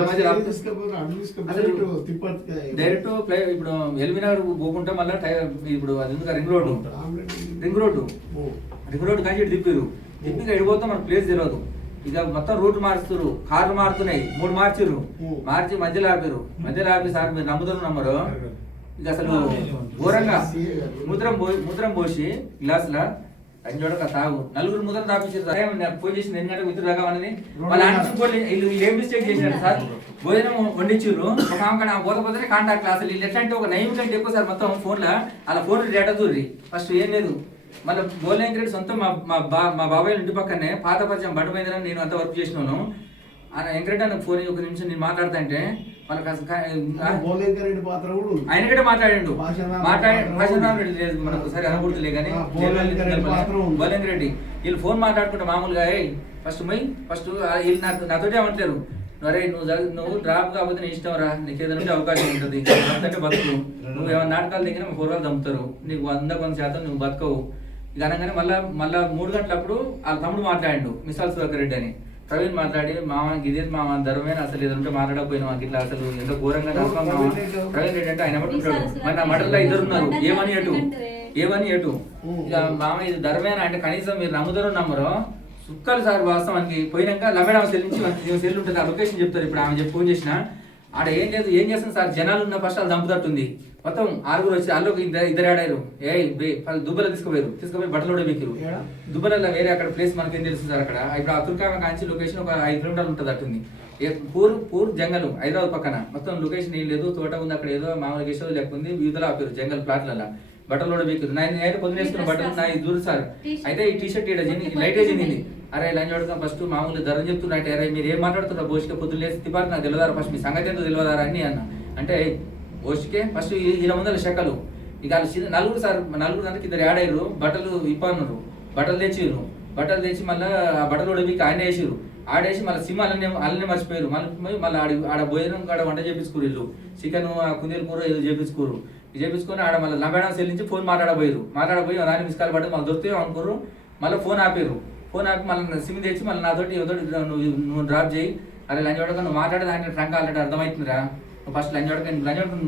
డైరెక్ట్ ఇప్పుడు ఎల్బీనగర్ పోకుంటే మళ్ళీ ఇప్పుడు అది ఉంది రింగ్ రోడ్డు కానీ తిప్పారు తిప్పి వెళ్ళిపోతే మనకు ప్లేస్ తెలియదు ఇక మొత్తం రూట్ మారుస్తారు కార్లు మారుతున్నాయి 3 మార్చిర్రు మార్చి మధ్యలో ఆపి సార్ మీరు నమ్మరు ఇక అసలు ఘోరంగా మూత్రం పోసి గ్లాసుల చూడక తాగు నలుగురు ముద్ర తాపించారు ఫోన్ చేసి 2 గంటలకు విత్తులు రాగాలని వాళ్ళ వీళ్ళు ఏం మిస్టేక్ చేసినారు సార్ భోజనం వండించారు ఒక ఆమె పోతే కాంటాక్ట్ అసలు వీళ్ళు ఎట్లా అంటే ఒక 9 కంటే ఎక్కువ సార్ మొత్తం ఫోన్లో అలా ఫోన్ డేటా దూరి ఫస్ట్ ఏం లేదు మళ్ళీ బోల్ వెంకరెడ్డి సొంతం మా బాబాయ్ ఇంటి పక్కనే పాత పరిచయం బండిపోయిందని నేను అంత వర్క్ చేసినాను వెంకరెడ్డి నాకు ఫోన్ ఒక నిమిషం నేను మాట్లాడతా అంటే వాళ్ళకి ఆయన కూడా మాట్లాడిండు భాషారెడ్డి లేదు మనకు సరే అనకూడదులే కానీ బోలెంకరెడ్డి వీళ్ళు ఫోన్ మాట్లాడుకుంటే మామూలుగా ఫస్ట్ వీళ్ళు నాతోటి ఏమంటారు అరే నువ్వు డ్రాప్ కాకపోతే నీ ఇష్టం రా నీకు ఏదైనా అవకాశం ఉంటుంది అంతకంటే బతుకు నువ్వు ఏమైనా నాటకాలు దిగినా 4 రోజులు చంపుతారు నీకు 100% నువ్వు బతకవు ఇక అనగానే మళ్ళా 3 గంటలప్పుడు వాళ్ళ తమ్ముడు మాట్లాడిండు మిసాల్ సుధాకర్ రెడ్డి అని ప్రవీణ్ మాట్లాడి మామకి ఇదే మామ ధర్మమైన అసలు ఏదంటే మాట్లాడకపోయినా మాకు ఇట్లా అసలు ఎంత ఘోరంగా ప్రవీణ్ రెడ్డి అంటే ఆయన పట్టుకుంటాడు మరి నా మటల్లో 2 ఉన్నారు ఏమని ఎటు ఇక మామ ఇది ధర్మేనా అంటే కనీసం మీరు నమ్ముతారో నమ్మరో సుక్కలు సార్ వాస్తవానికి పోయినాక లమ్మేడ సెల్ నుంచి సెల్ ఉంటుంది ఆ లొకేషన్ చెప్తారు ఇప్పుడు ఆమె చెప్పి ఫోన్ చేసిన ఆడ ఏం చేస్తాను సార్ జనాలు ఉన్న ఫస్ట్ వాళ్ళు చంపుతట్టుంది మొత్తం 6 వచ్చి వాళ్ళకి ఇద్దరు ఆడారు దుబ్బల తీసుకుపోయి బట్టలు బెక్కిరు దుబ్బలలో వేరే అక్కడ ప్లేస్ మనకేం తెలుసు సార్ అక్కడ ఇప్పుడు అతుర్కామ కాంచి లొకేషన్ ఒక 5 కిలోమీటర్లు ఉంటుంది అట్టుంది పూర్ జంగల్ హైదరాబాద్ పక్కన మొత్తం లొకేషన్ ఏం లేదు తోట ఉంది అక్కడ ఏదో మామూలు గెస్ట్ లేకపోయింది యూతలో ఆపారు జంగల్ ప్లాట్లలో బట్టలు బెక్కిరు నేను పొద్దున వేసుకున్న బట్టలు నా దూరు సార్ అయితే ఈ టీ షర్ట్ లైట్ ఏజింది అరే లంచ్ అడుగుతాం ఫస్ట్ మామూలు ధర చెప్తున్నట్టే అరే మీరు ఏం మాట్లాడుతున్నారు బోష్కే పొద్దున్న లేసి తిప్పారు నాకు తెలియదారా ఫస్ట్ మీ సంగతి ఏంటో తెలియదారా అని అన్న అంటే బోష్కే ఫస్ట్ 200 శకలు ఇక నలుగురు దానికి 2 యాడ్ అయ్యారు బట్టలు ఇప్పన్నారు బట్టలు తెచ్చి మళ్ళీ ఆ బట్టలు ఉడవికి ఆయన వేసారు ఆడేసి మళ్ళీ సిమ్ అల్లనే మర్చిపోయారు. మళ్ళీ ఆడ భోజనం ఆడ వంట చేపించుకోరు, వీళ్ళు చికెన్ కుందేలు కూర ఏదో చేపించుకోరు. చేపించుకొని ఆడ మళ్ళీ నమ్మేడం సెల్ నుంచి ఫోన్ మాట్లాడబోయి రాని మిస్ కాల్ పడి మళ్ళీ దొరికితే అనుకోరు. మళ్ళీ ఫోన్ ఆపి మళ్ళీ సిమ్ తెచ్చి మళ్ళీ నాతోటి నువ్వు డ్రాప్ చేయి, అరే లంచ్ వాడక నువ్వు మాట్లాడేది ఆయన ట్రంక్ ఆల్రెడీ అర్థమవుతుందిరా, నువ్వు ఫస్ట్ లంచ్ వాడక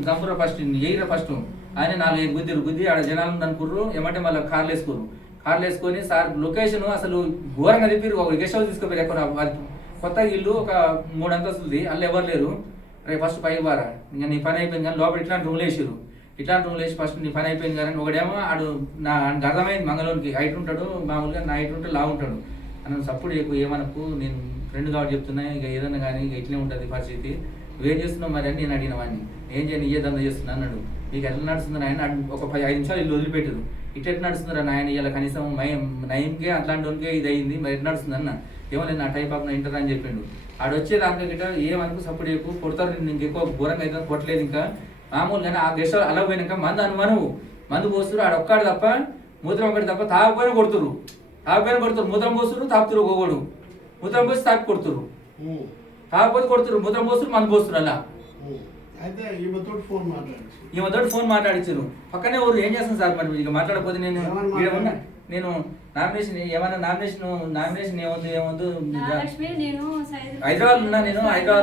చంపురా ఫస్ట్ ఎయిరా ఫస్ట్ ఆయన 4 గుద్ది ఆడ జనాలు అనుకుర్రు. ఏమంటే మళ్ళీ కార్లు వేసుకొని సార్ లొకేషన్ అసలు ఘోరంగా తిప్పిరు. ఒక గెస్ట్ హౌస్ తీసుకుపోయారు ఎక్కడ కొత్త ఇల్లు, ఒక 3 అంతస్తులది, అల్ల ఎవరు లేరు. రేపు ఫస్ట్ పై వారా ఇంకా నీ పని అయిపోయింది కానీ లోపల ఇట్లాంటి రూమ్లు వేసారు. ఇట్లాంటి రూమ్లు వేసి ఫస్ట్ నీ పని అయిపోయింది కానీ ఒకడేమో ఆడు నాకు అర్థమైంది మంగళూరుకి హైట్ ఉంటాడు, మామూలుగా నా హైట్ ఉంటే లావు ఉంటాడు అన్న సప్పుడు ఎక్కువ ఏమనకు, నేను ఫ్రెండ్ కాబట్టి చెప్తున్నా, ఇక ఏదన్నా కానీ ఇక ఇట్లే ఉంటుంది పరిస్థితి, నువ్వేం చేస్తున్నావు మరి అని నేను అడిగిన వాడిని. ఏం చేయను ఏ దందా చేస్తున్నా అన్నాడు. మీకు ఎట్లా నడుస్తుంది ఆయన ఒక 5 నిమిషాలు ఇల్లు వదిలిపెట్టారు. ఇట్లా నడుస్తుందిరా నాయన ఇలా కనీసం నయంకే అట్లాంటి వానికే ఇది అయింది, మరి ఎట్లా నడుస్తుంది అన్న. ఏమో లేదు నా టైప్ ఆఫ్ నా ఇంటర్ అని చెప్పిండు. ఆడు వచ్చే దాంట్లో గిట్ట ఏమనుకో సపోర్ట్ ఎక్కువ కొడతారు, నేను ఎక్కువ ఘోరంగా అయితే కొట్టలేదు. ఇంకా మామూలుగానే ఆ గెస్ట్ అలా పోయినాక మందు పోస్తురు. ఆడ ఒక్కడు తప్ప మూత్రం ఒకటి తప్ప తాగపోయినా కొడుతురు, మూత్రం పోస్తురు, తాపుతురు. ఒకడు మూత్రం పోసి తాపి కొడుతురు, తాగపోతే కొడుతురు, మూత్రం పోస్తురు, మందు పోస్తురు. అలా అయితే ఈమెతోటి ఫోన్ మాట్లాడించారు. పక్కనే ఊరు ఏం చేస్తాను సార్ మరి ఇక మాట్లాడకపోతే నేను నామినేషన్ ఏముంది హైదరాబాద్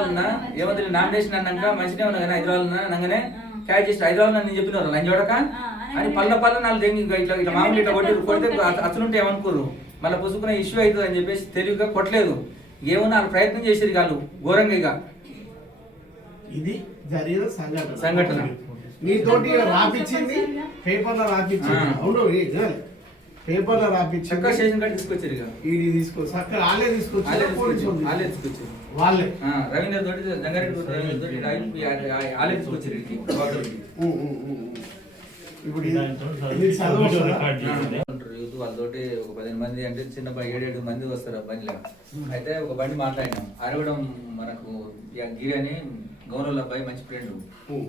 ఉన్నా, ఏముంది నామినేషన్ అన్నాక మంచిగా ఉన్నా కానీ హైదరాబాద్ ఉన్నా అనగానే క్యాచ్ చేసి హైదరాబాద్ నేను చెప్పిన లంచ్ చూడక అని పళ్ళ 4 ఇట్లా మామూలు ఇట్లా కొడితే అసలుంటే ఏమనుకోరు, మళ్ళీ పుసుకునే ఇష్యూ అవుతుంది అని చెప్పేసి తెలివిగా కొట్టలేదు. ఏమన్నా వాళ్ళు ప్రయత్నం చేసేది కాదు ఘోరంగా. ఇక ఇది జరిగిన సంఘటన నీతోటి రాపిచ్చింది, పేపర్లో రాపిచ్చింది. అవును పేపర్లో రాపిచ్చి స్టేషన్ కాడ తీసుకొచ్చారు. ఇక ఈడీ తీసుకొచ్చి అక్కడ వాళ్ళే తీసుకొచ్చారు. వాళ్ళే రవీంద్ర తోటి జంగారెడ్డి వాళ్ళే తీసుకొచ్చారు. ఇప్పుడు వాళ్ళతోటి ఒక 10 మంది అంటే చిన్న 7 మంది వస్తారు బండిలో. అయితే ఒక బండి మాట్లాడినాం, అరవడం మనకు గిరి అని గౌరవ అబ్బాయి మంచి ఫ్రెండ్.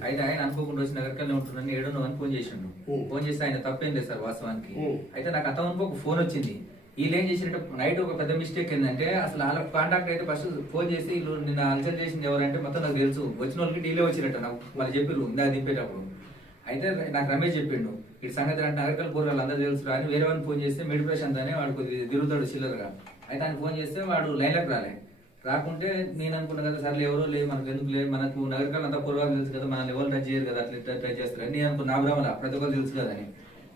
అయితే ఆయన అనుకోకుండా వచ్చి నగరికల్ని ఉంటున్నాను 7 అని ఫోన్ చేసిండు. ఫోన్ చేస్తే ఆయన తప్పేం లేదు సార్ వాస్తవానికి. అయితే నాకు అతను ఒక ఫోన్ వచ్చింది. వీళ్ళు ఏం చేసినట్టు నైట్ ఒక పెద్ద మిస్టేక్ ఏంటంటే అసలు వాళ్ళ కాంటాక్ట్ అయితే ఫస్ట్ ఫోన్ చేసి వీళ్ళు నిన్న అల్సర్ చేసింది ఎవరంటే మొత్తం నాకు తెలుసు, వచ్చిన వాళ్ళకి డీలే వచ్చినట్టు నాకు మళ్ళీ చెప్పారు ఇందాక దింపేటప్పుడు. అయితే నాకు రమేష్ చెప్పిండు ఇటు సంగతి అంటే నగరికల్ పూర్వాళ్ళు అందరూ తెలుసు అని వేరే వాడిని ఫోన్ చేస్తే మెడిప్రెషన్ అని వాడు కొద్దిగా తిరుగుతాడు చిల్లరగా. అయితే ఆయన ఫోన్ చేస్తే వాడు లైన్లోకి రాకుంటే నేను అనుకున్నా కదా సర్లే ఎవరో లేదు మనకు ఎందుకు లేదు, మనకు నగరికల్ అంతా పూర్వాలు తెలుసు కదా, మనల్ని ఎవరు టచ్ చేయరు కదా, అట్లా ట్రై చేస్తారు నేను అనుకున్నా. నా భ్రమల ప్రతి ఒక్కరు తెలుసు కదా అని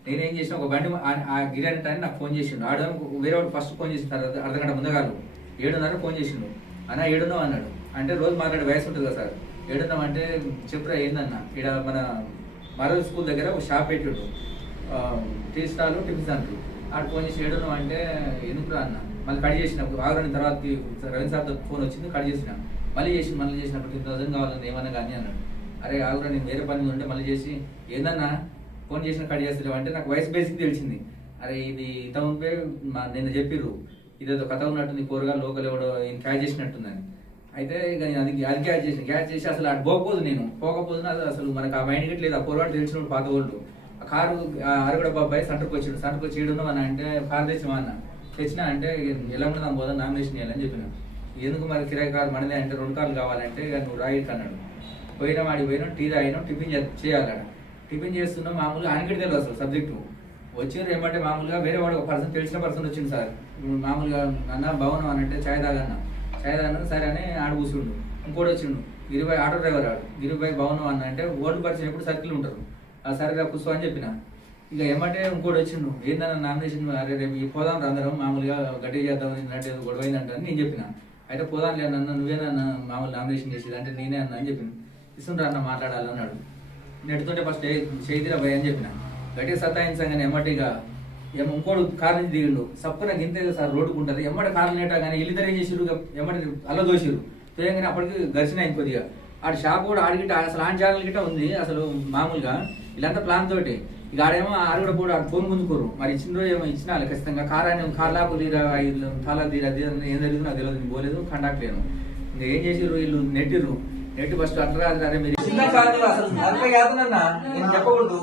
నేనేం చేసిన ఒక బండి ఆ గిరాని టైం నాకు ఫోన్ చేసిండు. ఆడ వేరే వాడు ఫస్ట్ ఫోన్ చేసిన తర్వాత అర్ధగంట ముందుగాలు 7:30 ఫోన్ చేసిండు. అన్న 7 అన్నాడు. అంటే రోజు మాట్లాడే వయసు ఉంటుంది కదా సార్. 7 అంటే చెప్పురా ఏందన్న ఇక్కడ మన మరో స్కూల్ దగ్గర ఒక షాప్ పెట్టాడు, టీ స్టాల్ టిఫిన్ సెంటర్. ఆడు ఫోన్ చేసి 7 అంటే ఎందుకురా అన్న. మళ్ళీ కట్ చేసినప్పుడు ఆగ్రహం తర్వాత రవీంద్ర సార్తో ఫోన్ వచ్చింది, కట్ చేసిన మళ్ళీ చేసినప్పుడు 10,000 కావాలని ఏమన్నా కానీ అన్నాడు. అరే ఆగ్రహం నేను వేరే పని ఉంటే మళ్ళీ చేసి ఏందన్నా ఫోన్ చేసిన కట్ చేస్తలేవు అంటే నాకు వయసు బేసిక్ తెలిసింది. అరే ఇది ఇంత ఉంటే నిన్న చెప్పిర్రు ఇదేదో కథ ఉన్నట్టుంది, కూరగా లోకల్ ఎవడో ఈయన క్యాచ్ చేసినట్టుందని. అయితే ఇక నేను అది క్యాచ్ చేసి అసలు అటు పోకపోదు అసలు మనకు ఆ మైండ్ గిట్ లేదు. ఆ పోరాడు తెలిసిన పాత వాళ్ళు ఆ కారు అరగడ బాబాయ్ సెంటర్కి వచ్చి 7 అని అంటే కారు తెచ్చినా అంటే ఎలా ఉండదు పోదా నామినేషన్ చేయాలని చెప్పిన. ఎందుకు మరి కిరాయి కారు మనదే అంటే 2 కార్లు కావాలంటే ఇక నువ్వు రాయి అన్నాడు. పోయినాం ఆడికి పోయినాం, టీ తాగినాం, టిఫిన్ చేయాలి. టిఫిన్ చేస్తున్నాం మామూలుగా ఆయనకి తెలియదు అసలు సబ్జెక్టు. వచ్చినారు ఏమంటే మామూలుగా వేరే వాడు ఒక తెలిసిన పర్సన్ వచ్చింది సార్. మామూలుగా అన్న బాగున్నాం అని అంటే ఛాయ్ తాగన్నా సరే అని ఆడ కూర్చుండు. ఇంకోటి వచ్చిండు గిరిబాయ్ ఆటో డ్రైవర్ ఆడు. గిరిబాయ్ బాగున్నావు అన్న అంటే ఓల్డ్ పర్సన్ ఎప్పుడు సర్కిల్ ఉంటారు, ఆ సరిగా కూర్చో అని చెప్పిన. ఇక ఏమంటే ఇంకోటి వచ్చిండు ఏందన్న నామినేషన్ అరే రేపు పోదాం అందరం మామూలుగా గట్టిగా చేద్దామని అంటే గొడవైందంటే నేను చెప్పిన. అయితే పోదాం లేదన్న నువ్వేనన్న మామూలు నామినేషన్ చేసేది అంటే నేనే అన్న అని చెప్పిన. ఇస్తుండ్రా అన్న మాట్లాడాలన్నాడు. నెడుతుంటే ఫస్ట్ చేయిదిరా భయ అని చెప్పిన. గట్టిగా సతాయించగానే ఎమ్మటిగా ఇంకోడు కారు నుంచి దిగిండు. సప్పున గింతే సార్ రోడ్డుకు ఉంటుంది ఎమ్మటి కార్లు నేటా కానీ ఇల్లిద్దరు ఏం చేసిరు ఎమ్మటి అల్ల దోసిరు. తేయంగానే అప్పటికి ఘర్షణ అయింది కొద్దిగా. ఆడ షాప్ కూడా ఆడిగిట్ట అసలు ఆన్ ఛానల్ గిట్ట ఉంది అసలు మామూలుగా వీళ్ళంతా ప్లాన్ తోటి. ఇక ఆడేమో ఆరుగుడ పోడు ఆడ ఫోన్ ముందుకోరు. మరి ఇచ్చిన రోజు ఏమో ఇచ్చినా ఖచ్చితంగా కార్లాకు తీరా 5 తాళాలు తీరా ఏం జరిగింది నాకు తెలియదు, నేను పోలేదు కండక్ట్ లేను. ఇంకా ఏం చేసిర్రు వీళ్ళు నెట్టిర్రు. నెట్టి ఫస్ట్ అట్లా అరే మీరు చిన్న కార్లు అసలు కాదన్నా నేను చెప్పకూడదు.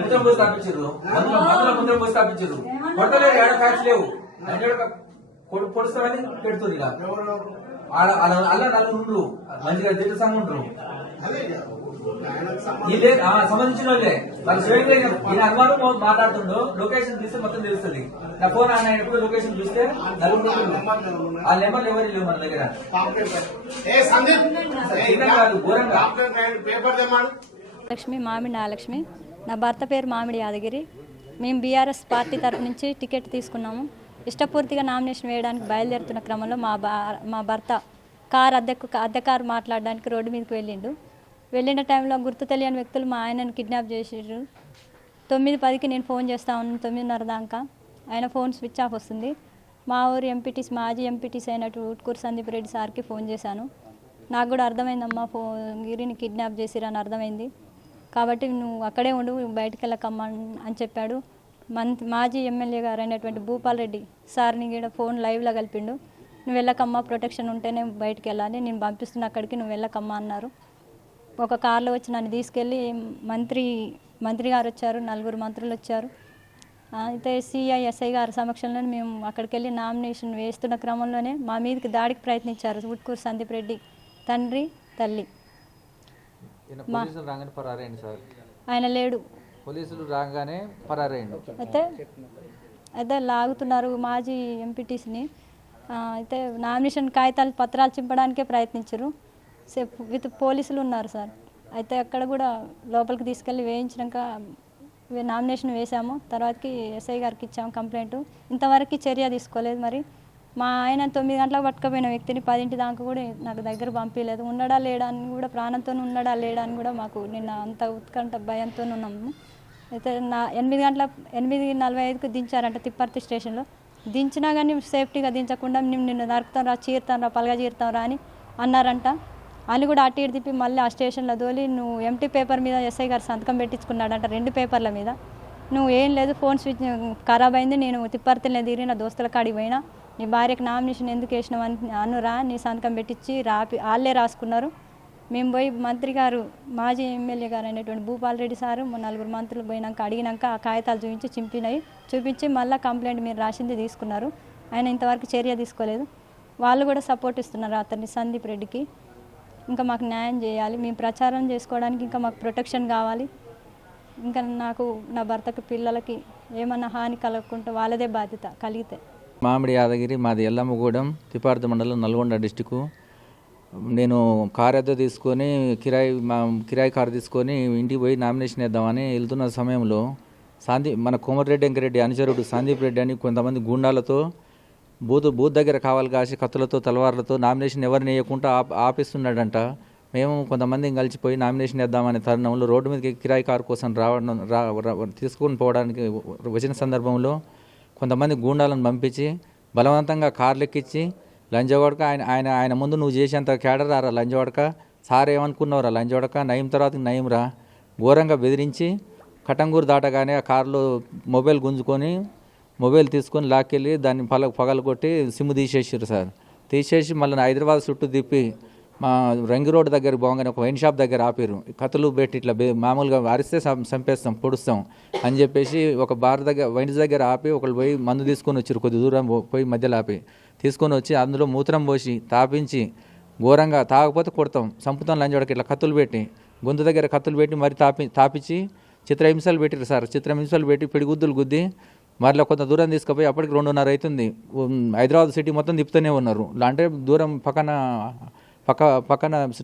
ముద్రం పోసి తాపించారు, ముద్రం పోసి తాపించారు. కొట్టలేరు ఏడ ఫ్యాక్స్ లేవు. పొడుస్తామని పెడుతుంది ఇక అలా నలుగురు మంచిగా దిట్ట సంఘం ఉంటారు ఇదే సంబంధించిన వాళ్ళే వాళ్ళు స్వయంగా ఈయన అనుమానం మాట్లాడుతుండో లొకేషన్ తీస్తే మొత్తం తెలుస్తుంది. నా ఫోన్ ఆయన ఎప్పుడు లొకేషన్ చూస్తే నలుగురు ఆ నెంబర్లు ఎవరు లేవు మన దగ్గర. ఘోరంగా లక్ష్మి మామిడి నాగలక్ష్మి. నా భర్త పేరు మామిడి యాదగిరి. మేము బీఆర్ఎస్ పార్టీ తరఫు నుంచి టికెట్ తీసుకున్నాము. ఇష్టపూర్తిగా నామినేషన్ వేయడానికి బయలుదేరుతున్న క్రమంలో మా భర్త అద్దె కారు మాట్లాడడానికి రోడ్డు మీదకి వెళ్ళిన టైంలో గుర్తు తెలియని వ్యక్తులు మా ఆయనను కిడ్నాప్ చేసారు. 9:10కి నేను ఫోన్ చేస్తా ఉన్నాను. 9:30 దాకా ఆయన ఫోన్ స్విచ్ ఆఫ్ వస్తుంది. మా ఊరు ఎంపీటీసీ మాజీ ఎంపీటీసీ అయినట్టు ఉట్కూరు సందీప్ రెడ్డి సార్కి ఫోన్ చేశాను. నాకు కూడా అర్థమైందమ్మా గిరిని కిడ్నాప్ చేసిరని అర్థమైంది. కాబట్టి నువ్వు అక్కడే ఉండు, బయటికి వెళ్ళకమ్మా అని చెప్పాడు. మాజీ ఎమ్మెల్యే గారు అయినటువంటి భూపాల్ రెడ్డి సార్ని కూడా ఫోన్ లైవ్లో కలిపిండు. నువ్వు వెళ్ళకమ్మా, ప్రొటెక్షన్ ఉంటేనే బయటికి వెళ్ళాలి, నేను పంపిస్తున్న అక్కడికి, నువ్వు వెళ్ళకమ్మా అన్నారు. ఒక కార్లో వచ్చి నన్ను తీసుకెళ్ళి మంత్రి గారు వచ్చారు, 4 మంత్రులు వచ్చారు. అయితే సిఐ ఎస్ఐ గారి సమక్షంలో మేము అక్కడికి వెళ్ళి నామినేషన్ వేస్తున్న క్రమంలోనే మా మీదకి దాడికి ప్రయత్నించారు ఉట్కూరు సందీప్ రెడ్డి తండ్రి తల్లి. ఆయన లేడు, పోలీసులు రాగానే పరారైండు. అయితే లాగుతున్నారు మాజీ ఎంపీటీసీని. అయితే నామినేషన్ కాగితాలు పత్రాలు చింపడానికే ప్రయత్నించారు. విత్ పోలీసులు ఉన్నారు సార్. అయితే అక్కడ కూడా లోపలికి తీసుకెళ్ళి వేయించినాక నామినేషన్ వేసాము. తర్వాతకి ఎస్ఐ గారికి ఇచ్చాము కంప్లైంట్. ఇంతవరకు చర్య తీసుకోలేదు. మరి మా ఆయన 9 గంటలకు పట్టుకుపోయిన వ్యక్తిని 10 దాకా కూడా నాకు దగ్గర పంపించలేదు. ఉన్నాడా లేడా అని కూడా, ప్రాణంతో ఉన్నాడా లేడా అని కూడా మాకు నిన్న అంత ఉత్కంఠ భయంతో ఉన్నాము. అయితే 8:45కి దించారంట తిప్పర్తి స్టేషన్లో. దించినా కానీ సేఫ్టీగా దించకుండా నిన్ను నరుకుతాం రా, చీరుతాం రా, పలగా చీరుతాం రా అని అన్నారంట. అని కూడా అటు ఇటు తిప్పి మళ్ళీ ఆ స్టేషన్లో తోలి నువ్వు ఎంటీ పేపర్ మీద ఎస్ఐ గారు సంతకం పెట్టించుకున్నాడంట 2 పేపర్ల మీద. నువ్వు ఏం లేదు, ఫోన్ స్విచ్ ఖరాబ్ అయింది, నేను తిప్పర్తిలో తిరిగి నా దోస్తుల కాడికి పోయినా, నీ భార్యకు నామినేషన్ ఎందుకు వేసినావు అని అనురా, నీ సంతకం పెట్టించి వాళ్ళే రాసుకున్నారు. మేము పోయి మంత్రి గారు మాజీ ఎమ్మెల్యే గారు అయినటువంటి భూపాల్ రెడ్డి సారు 4 మంత్రులు పోయినాక అడిగినాక ఆ కాగితాలు చూపించి మళ్ళీ కంప్లైంట్ మీరు రాసింది తీసుకున్నారు. ఆయన ఇంతవరకు చర్య తీసుకోలేదు. వాళ్ళు కూడా సపోర్ట్ ఇస్తున్నారు అతన్ని సందీప్ రెడ్డికి. ఇంకా మాకు న్యాయం చేయాలి, మేము ప్రచారం చేసుకోవడానికి ఇంకా మాకు ప్రొటెక్షన్ కావాలి. ఇంకా నాకు, నా భర్తకి, పిల్లలకి ఏమన్నా హాని కలగకుండా వాళ్ళదే బాధ్యత కలిగితే. మామిడి యాదగిరి, మాది ఎల్లమ్మగూడెం, తిపార్తి మండలం, నల్గొండ డిస్టిక్. నేను కారు అద్దె తీసుకొని కిరాయి కారు తీసుకొని ఇంటికి పోయి నామినేషన్ వేద్దామని వెళ్తున్న సమయంలో మన కోమటిరెడ్డి వెంకరెడ్డి అనుచరుడు సందీప్ రెడ్డి అని కొంతమంది గూండాలతో బూత్ దగ్గర కావాలి కాసి కత్తులతో తలవార్లతో నామినేషన్ ఎవరిని వేయకుండా ఆపిస్తున్నాడంట. మేము కొంతమంది కలిసిపోయి నామినేషన్ వేద్దామనే తరుణంలో రోడ్డు మీదకి కిరాయి కారు కోసం తీసుకొని పోవడానికి వచ్చిన సందర్భంలో కొంతమంది గూండాలను పంపించి బలవంతంగా కార్లు ఎక్కించి లంజవడక ఆయన ముందు నువ్వు చేసేంత క్యాడర్ రారా లంజవడక, సార్ ఏమనుకున్నావురా లంజవడక, నయం తర్వాత నయంరా, ఘోరంగా బెదిరించి కటంగూరు దాటగానే ఆ కారులో మొబైల్ తీసుకొని లాక్కెళ్ళి దాన్ని పగలు కొట్టి సిమ్ తీసేసారు సార్. తీసేసి మళ్ళీ హైదరాబాద్ చుట్టూ తిప్పి మా రంగి రోడ్డు దగ్గర పోగానే ఒక వైన్ షాప్ దగ్గర ఆపారు. కత్తులు పెట్టి ఇట్లా మామూలుగా అరిస్తే చంపేస్తాం, పొడుస్తాం అని చెప్పేసి ఒక వైన్స్ దగ్గర ఆపి ఒకళ్ళు పోయి మందు తీసుకొని వచ్చారు. కొద్ది దూరం పోయి మధ్యలో ఆపి తీసుకొని వచ్చి అందులో మూత్రం పోసి తాపించి ఘోరంగా తాగకపోతే కొడతాం, చంపుతాం లంజోడకి ఇట్లా కత్తులు పెట్టి గొంతు దగ్గర కత్తులు పెట్టి మరి తాపించి చిత్రహింసలు పెట్టారు సార్. చిత్రహింసలు పెట్టి పిడిగుద్దులు గుద్ది మరలా కొంత దూరం తీసుకుపోయి అప్పటికి 2:30 అవుతుంది. హైదరాబాద్ సిటీ మొత్తం తిప్పుతూనే ఉన్నారు. అంటే దూరం పక్కన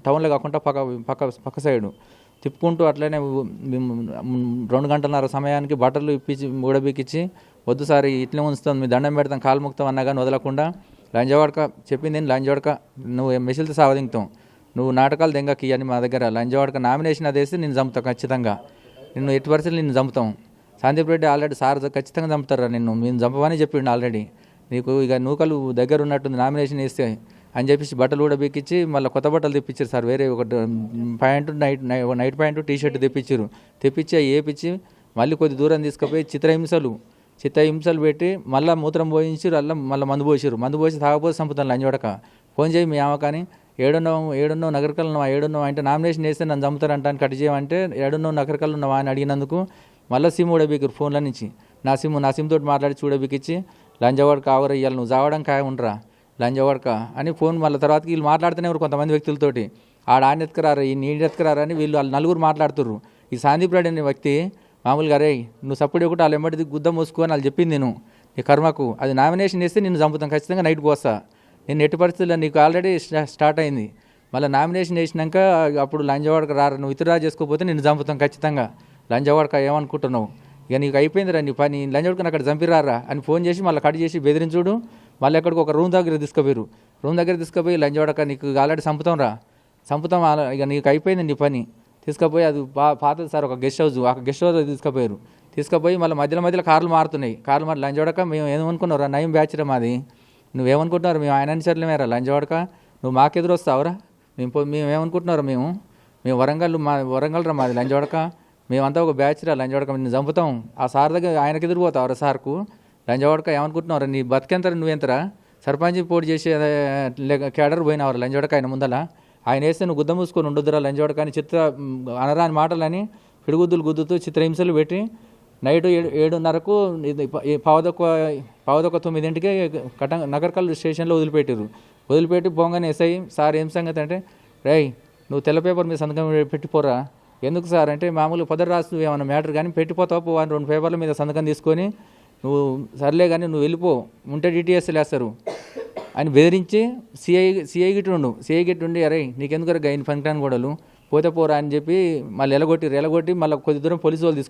టౌన్లో కాకుండా పక్క సైడు తిప్పుకుంటూ అట్లనే 2 గంటలన్నర సమయానికి బట్టలు ఇప్పించి ఊడబీకిచ్చి వద్దు సార్ ఇట్లే ఉంచుతాం, మీ దండం పెడతాం, కాలు ముక్తాం అన్నా కానీ వదలకుండా లంజవాడక చెప్పింది లంజవాడక నువ్వు మెసిల్తో సావదింగుతాం, నువ్వు నాటకాలు దెంగకి అని మా దగ్గర లంజవాడక నామినేషన్ అదేసి నేను చంపుతాం, ఖచ్చితంగా నిన్ను ఎట్టి పరిస్థితులు నిన్ను చంపుతాం. సందీప్ రెడ్డి ఆల్రెడీ సార్ ఖచ్చితంగా చంపుతారా నిన్ను, మేము చంపమని చెప్పిండు ఆల్రెడీ, నీకు ఇక నూకలు దగ్గర ఉన్నట్టుంది నామినేషన్ వేస్తే అని చెప్పేసి బట్టలు కూడా బీకిచ్చి మళ్ళీ కొత్త బట్టలు తెప్పించారు సార్. వేరే ఒక ప్యాంటు నైట్ ప్యాంటు టీషర్ట్ తెప్పించి ఏపించి మళ్ళీ కొద్ది దూరం తీసుకుపోయి చిత్రహింసలు పెట్టి మళ్ళీ మూత్రం పోయించి మళ్ళీ మందు పోసి తాగపోతే చంపుతాను లంజోడక. ఫోన్ చేయి మీ ఆమె కానీ ఏడున్నావు నగరకల్ ఉన్నావా, ఏడున్నావు అంటే నామినేషన్ వేస్తే నన్ను చంపుతారంటాను కట్ చేయమంటే ఏడున్నావు నగరకల్ ఉన్నావా అని అడిగినందుకు మళ్ళీ సిమ్ ఊడబీకిరు ఫోన్ల నుంచి. నా సిమ్ తోటి మాట్లాడి చూడబీకిచ్చి లంజవాడక ఆవర ఇవాళ నువ్వు చావడం ఖాయం ఉండరా లంజవాడక అని ఫోన్ మళ్ళీ తర్వాతకి వీళ్ళు మాట్లాడుతూనే ఉన్నారు కొంతమంది వ్యక్తులతోటి ఆడ ఎత్తుకురారా ఈ నీళ్ళు ఎత్తుకురారా అని వీళ్ళు వాళ్ళు నలుగురు మాట్లాడుతుర్రు. ఈ సందీప్ రెడ్డి అనే వ్యక్తి మామూలుగా రే నువ్వు సపోర్ట్ ఒకటి వాళ్ళు ఎమ్మటి గుద్ద మూసుకొని వాళ్ళు చెప్పింది నేను ఈ కర్మకు అది నామినేషన్ చేస్తే నిన్ను చంపుతాం ఖచ్చితంగా నైట్కి వస్తా నేను ఎట్టి పరిస్థితుల్లో నీకు ఆల్రెడీ స్టార్ట్ అయింది మళ్ళీ నామినేషన్ చేసినాక అప్పుడు లంజవాడక రారా నువ్వు విత్డ్రా చేసుకోకపోతే నిన్ను చంపుతాం ఖచ్చితంగా లంజవాడక ఏమనుకుంటున్నావు ఇక నీకు అయిపోయిందిరా నీ పని లంజవాడకని అక్కడ చంపిరారా అని ఫోన్ చేసి మళ్ళీ కట్ చేసి బెదిరించుడు మళ్ళీ ఎక్కడికి ఒక రూమ్ దగ్గర తీసుకుపోయి లంజవాడక నీకు ఆల్రెడీ చంపుతాం ఇక నీకు అయిపోయింది నీ పని తీసుకుపోయి అది పాతది సార్ ఒక గెస్ట్ హౌస్ ఆ గెస్ట్ హౌస్ తీసుకుపోయి మళ్ళీ మధ్యలో కార్లు మారుతున్నాయి లంజవాడక మేము ఏమనుకున్నారా నయం బ్యాచ్రా మాది నువ్వేమనుకుంటున్నారు మేము ఆయన అనుసరలేమేరా లంజవాడక నువ్వు మాకెదురు వస్తావురా మేము ఏమనుకుంటున్నారు మేము వరంగల్ రా మాది లంజవాడక మేమంతా ఒక బ్యాచ్ రా లంజవాడక నిన్ను చంపుతాం ఆ సార్ దగ్గర ఆయనకి ఎదురుపోతావురా సార్కు లంజవాడక ఏమనుకుంటున్నారా నీ బతికెంతరా నువ్వెంతరా సర్పంచ్ పోటీ చేసే కేడర్ పోయినావురా లంజవాడక ఆయన ముందల ఆయన వేస్తే నువ్వు గుద్ద మూసుకొని ఉండొద్దురా లంజవాడక అని అనరాని మాటలని పిడుగుద్దులు గుద్దుతూ చిత్రహింసలు పెట్టి నైట్ 7:30కు పావుదొక్క 9ంటికే నగర్కల్ స్టేషన్లో వదిలిపెట్టి పోగానే ఎస్ఐ సార్ ఏం సంగతి అంటే రేయ్ నువ్వు తెల్ల పేపర్ మీద సంతకం పెట్టిపోరా ఎందుకు సార్ అంటే మామూలు పదరు రాస్తూ ఏమన్నా మ్యాటర్ కానీ పెట్టిపోతావు 2 పేపర్ల మీద సంతకం తీసుకొని నువ్వు సర్లే కానీ నువ్వు వెళ్ళిపో ఉంటే డిటిఎస్లు వేస్తారు అని బెదిరించి సిఐ గిట్టు ఉండి అరే నీకెందుకు గైన్ ఫంక్షన్ గొడవలు పోతే పోరా అని చెప్పి మళ్ళీ ఎలగొట్టి మళ్ళీ కొద్ది దూరం పోలీసు వాళ్ళు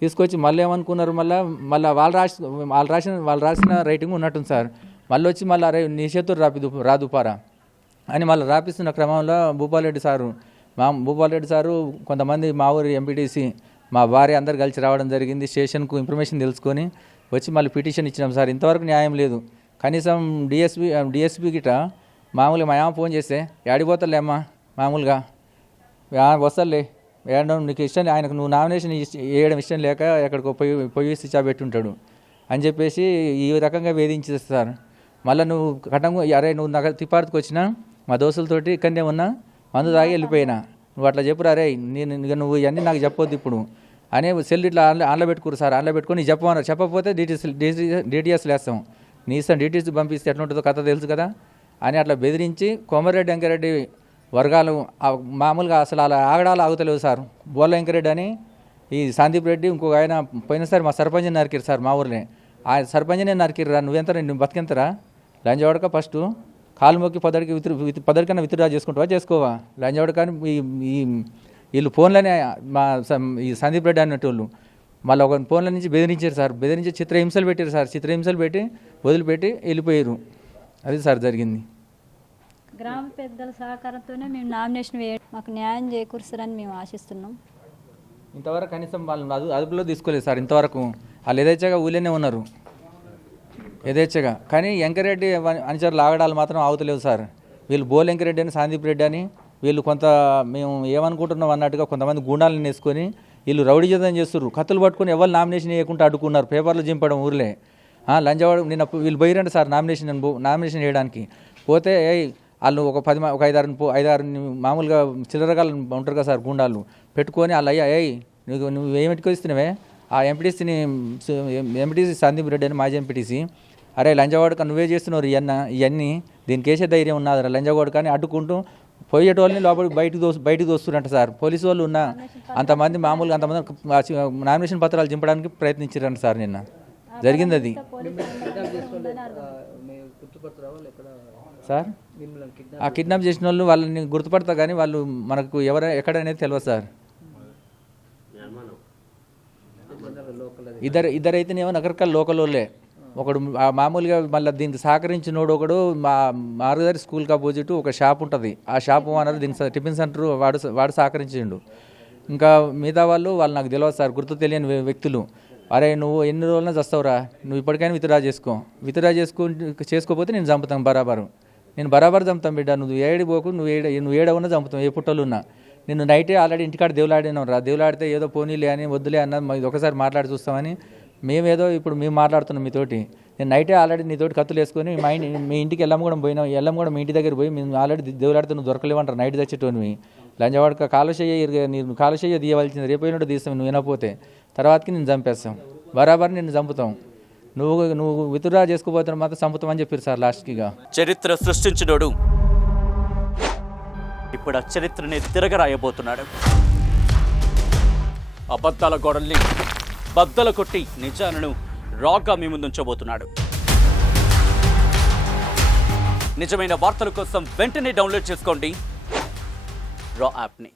తీసుకొచ్చి మళ్ళీ ఏమనుకున్నారు మళ్ళీ వాళ్ళు రాసిన రైటింగ్ ఉన్నట్టుంది సార్ మళ్ళీ వచ్చి మళ్ళీ అరే నీ చేతులు రాదుపారా అని మళ్ళీ రాపిస్తున్న క్రమంలో భూపాలరెడ్డి సారు కొంతమంది మా ఊరి ఎంపీటీసీ మా భార్య అందరు కలిసి రావడం జరిగింది స్టేషన్కు ఇన్ఫర్మేషన్ తెలుసుకొని వచ్చి మళ్ళీ పిటిషన్ ఇచ్చినాం సార్ ఇంతవరకు న్యాయం లేదు కనీసం డిఎస్పీ గిట మామూలుగా మా ఫోన్ చేస్తే ఏడిపోతాలే అమ్మా మామూలుగా వస్తలే ఏడడం నీకు ఇష్టం ఆయనకు నువ్వు నామినేషన్ వేయడం ఇష్టం లేక ఎక్కడికో పొయ్యి స్విచ్ పెట్టి ఉంటాడు అని చెప్పేసి ఈ రకంగా వేధించేస్తారు మళ్ళీ నువ్వు కటంగా అరే నువ్వు నాకు తిప్పార్తికి వచ్చినా మా దోస్తులతోటి ఇక్కడనే ఉన్నా మందు తాగి వెళ్ళిపోయినా నువ్వు అట్లా చెప్పురా రే నువ్వు ఇవన్నీ నాకు చెప్పొద్దు ఇప్పుడు అనే సెల్ ఇట్లా ఆన్లో పెట్టుకోరు సార్ ఆన్లో పెట్టుకొని చెప్పమన్నారు చెప్పకపోతే డిటిఎస్లు వేస్తాం నీ ఇస్తాం డిటిఎస్ పంపిస్తే ఎట్లుంటుందో కథ తెలుసు కదా అని అట్లా బెదిరించి కోమరెడ్డి వెంకరెడ్డి వర్గాలు మామూలుగా అసలు అలా ఆగతలేవు సార్ బోల్ల వెంకరెడ్డి అని ఈ సందీప్ రెడ్డి ఇంకొక ఆయన పోయినసారి మా సర్పంచ్ని నరికిరు సార్ మా ఊరిని ఆ సర్పంచ్నే నరికిర్రా నువ్వెంతరా నువ్వు బతికెంతరా లంజవాడక ఫస్ట్ కాలు మొక్కి పదరికన్నా విత్డ్రా చేసుకోవా లంజవాడక వీళ్ళు ఫోన్లోనే ఈ సందీప్ రెడ్డి అన్నట్టు మళ్ళీ ఒక ఫోన్ల నుంచి బెదిరించారు సార్ చిత్రహింసలు పెట్టారు సార్ చిత్రహింసలు పెట్టి వదిలిపెట్టి వెళ్ళిపోయారు అది సార్ జరిగింది గ్రామ పెద్దల సహకారంతోనే మేము నామినేషన్ మాకు న్యాయం చేకూరుస్తారని మేము ఆశిస్తున్నాం ఇంతవరకు కనీసం వాళ్ళు అదుపులో తీసుకోలేదు సార్ ఇంతవరకు వాళ్ళు యథేచ్ఛగా ఊళ్ళోనే ఉన్నారు యథేచ్ఛగా కానీ వెంకరెడ్డి అనుచరులు ఆగడాలు మాత్రం ఆగుతలేవు సార్ వీళ్ళు బోల్ వెంకరెడ్డి అని సందీప్ రెడ్డి అని వీళ్ళు మేము ఏమనుకుంటున్నాం అన్నట్టుగా కొంతమంది గుండాలను వేసుకొని వీళ్ళు రౌడీజం చేస్తున్నారు కత్తులు పట్టుకొని ఎవరు నామినేషన్ వేయకుండా అడ్డుకున్నారు పేపర్లు చింపడం ఊర్లే లంజవాడ నిన్న వీళ్ళు పోయిరండి సార్ నామినేషన్ వేయడానికి పోతే వాళ్ళు ఒక 5-6 మామూలుగా చిల్లరగాళ్ళు ఉంటారు కదా సార్ గుండాలు పెట్టుకొని వాళ్ళు అయ్యా నువ్వు ఏమిటికి ఇస్తున్నావే ఆ ఎంపీటీసీ సందీప్ రెడ్డి అని మాజీ ఎంపీటీసీ అరే లంజవాడక నువ్వే చేస్తున్నారు ఇవన్నీ దీనికి వేసే ధైర్యం ఉన్నది లంజవాడక అని అడ్డుకుంటూ పోయేటోళ్ళని లోపలికి బయటకు దోస్తురంట సార్ పోలీసు వాళ్ళు ఉన్న అంతమంది నామినేషన్ పత్రాలు చింపడానికి ప్రయత్నించారంట సార్ నిన్న జరిగింది అది సార్ ఆ కిడ్నాప్ చేసిన వాళ్ళు వాళ్ళని గుర్తుపడతా కానీ వాళ్ళు మనకు ఎక్కడనేది తెలియదు సార్ ఇద్దరైతేనేమో నగరకల్ లోకల్ వాళ్ళే ఒకడు మామూలుగా మళ్ళీ దీనికి సహకరించినోడు ఒకడు మా మార్గదర్శి స్కూల్కి అపోజిట్ ఒక షాప్ ఉంటుంది ఆ షాప్ ఓనర్ దీనికి టిఫిన్ సెంటర్ వాడు సహకరించిండు ఇంకా మిగతా వాళ్ళు నాకు తెలియదు సార్ గుర్తు తెలియని వ్యక్తులు అరే నువ్వు ఎన్ని రోజులైనా చస్తావురా నువ్వు ఇప్పటికైనా విత్డ్రా చేసుకోకపోతే నేను చంపుతాను నేను బరాబర్ చంపుతాను బిడ్డ నువ్వు ఏడిపోకు నువ్వు ఏడవున్నా చంపుతావు ఏ పుట్టలు ఉన్నా నిన్ను నైటే ఆల్రెడీ ఇంటికాడ దేవులాడినాం దేవులాడితే ఏదో పోనీలే అని వద్దులే అన్నది ఒకసారి మాట్లాడి చూస్తామని ఇప్పుడు మేము మాట్లాడుతున్నాం మీతోటి నేను నైటే ఆల్రెడీ నీతోటి కత్తులు వేసుకొని మీ ఇంటికి ఎల్లమ్మగూడెం పోయినాం ఎల్లమ్మగూడెం మీ ఇంటి దగ్గర పోయి మేము ఆల్రెడీ దేవులాడితే నువ్వు దొరకలేవంటారు నైట్ తెచ్చేటోనివి లంజవాడక కాలుషయ్య తీయవలసింది రేపోయినట్టు తీస్తాం నువ్వు వినకపోతే తర్వాతకి నేను చంపేస్తాం బరాబర్ నిన్ను చంపుతాం నువ్వు విత్డ్రా చేసుకోబోతున్నా మాత్రం చంపుతామని చెప్పారు సార్ లాస్ట్కి. ఇక చరిత్ర సృష్టించినోడు ఇప్పుడు ఆ చరిత్రని తిరగరాయబోతున్నాడు. అబద్ధాల గోడల్ని బద్దలు కొట్టి నిజాలను రాగా మీ ముందుంచబోతున్నాడు. నిజమైన వార్తల కోసం వెంటనే డౌన్లోడ్ చేసుకోండి రా యాప్ని.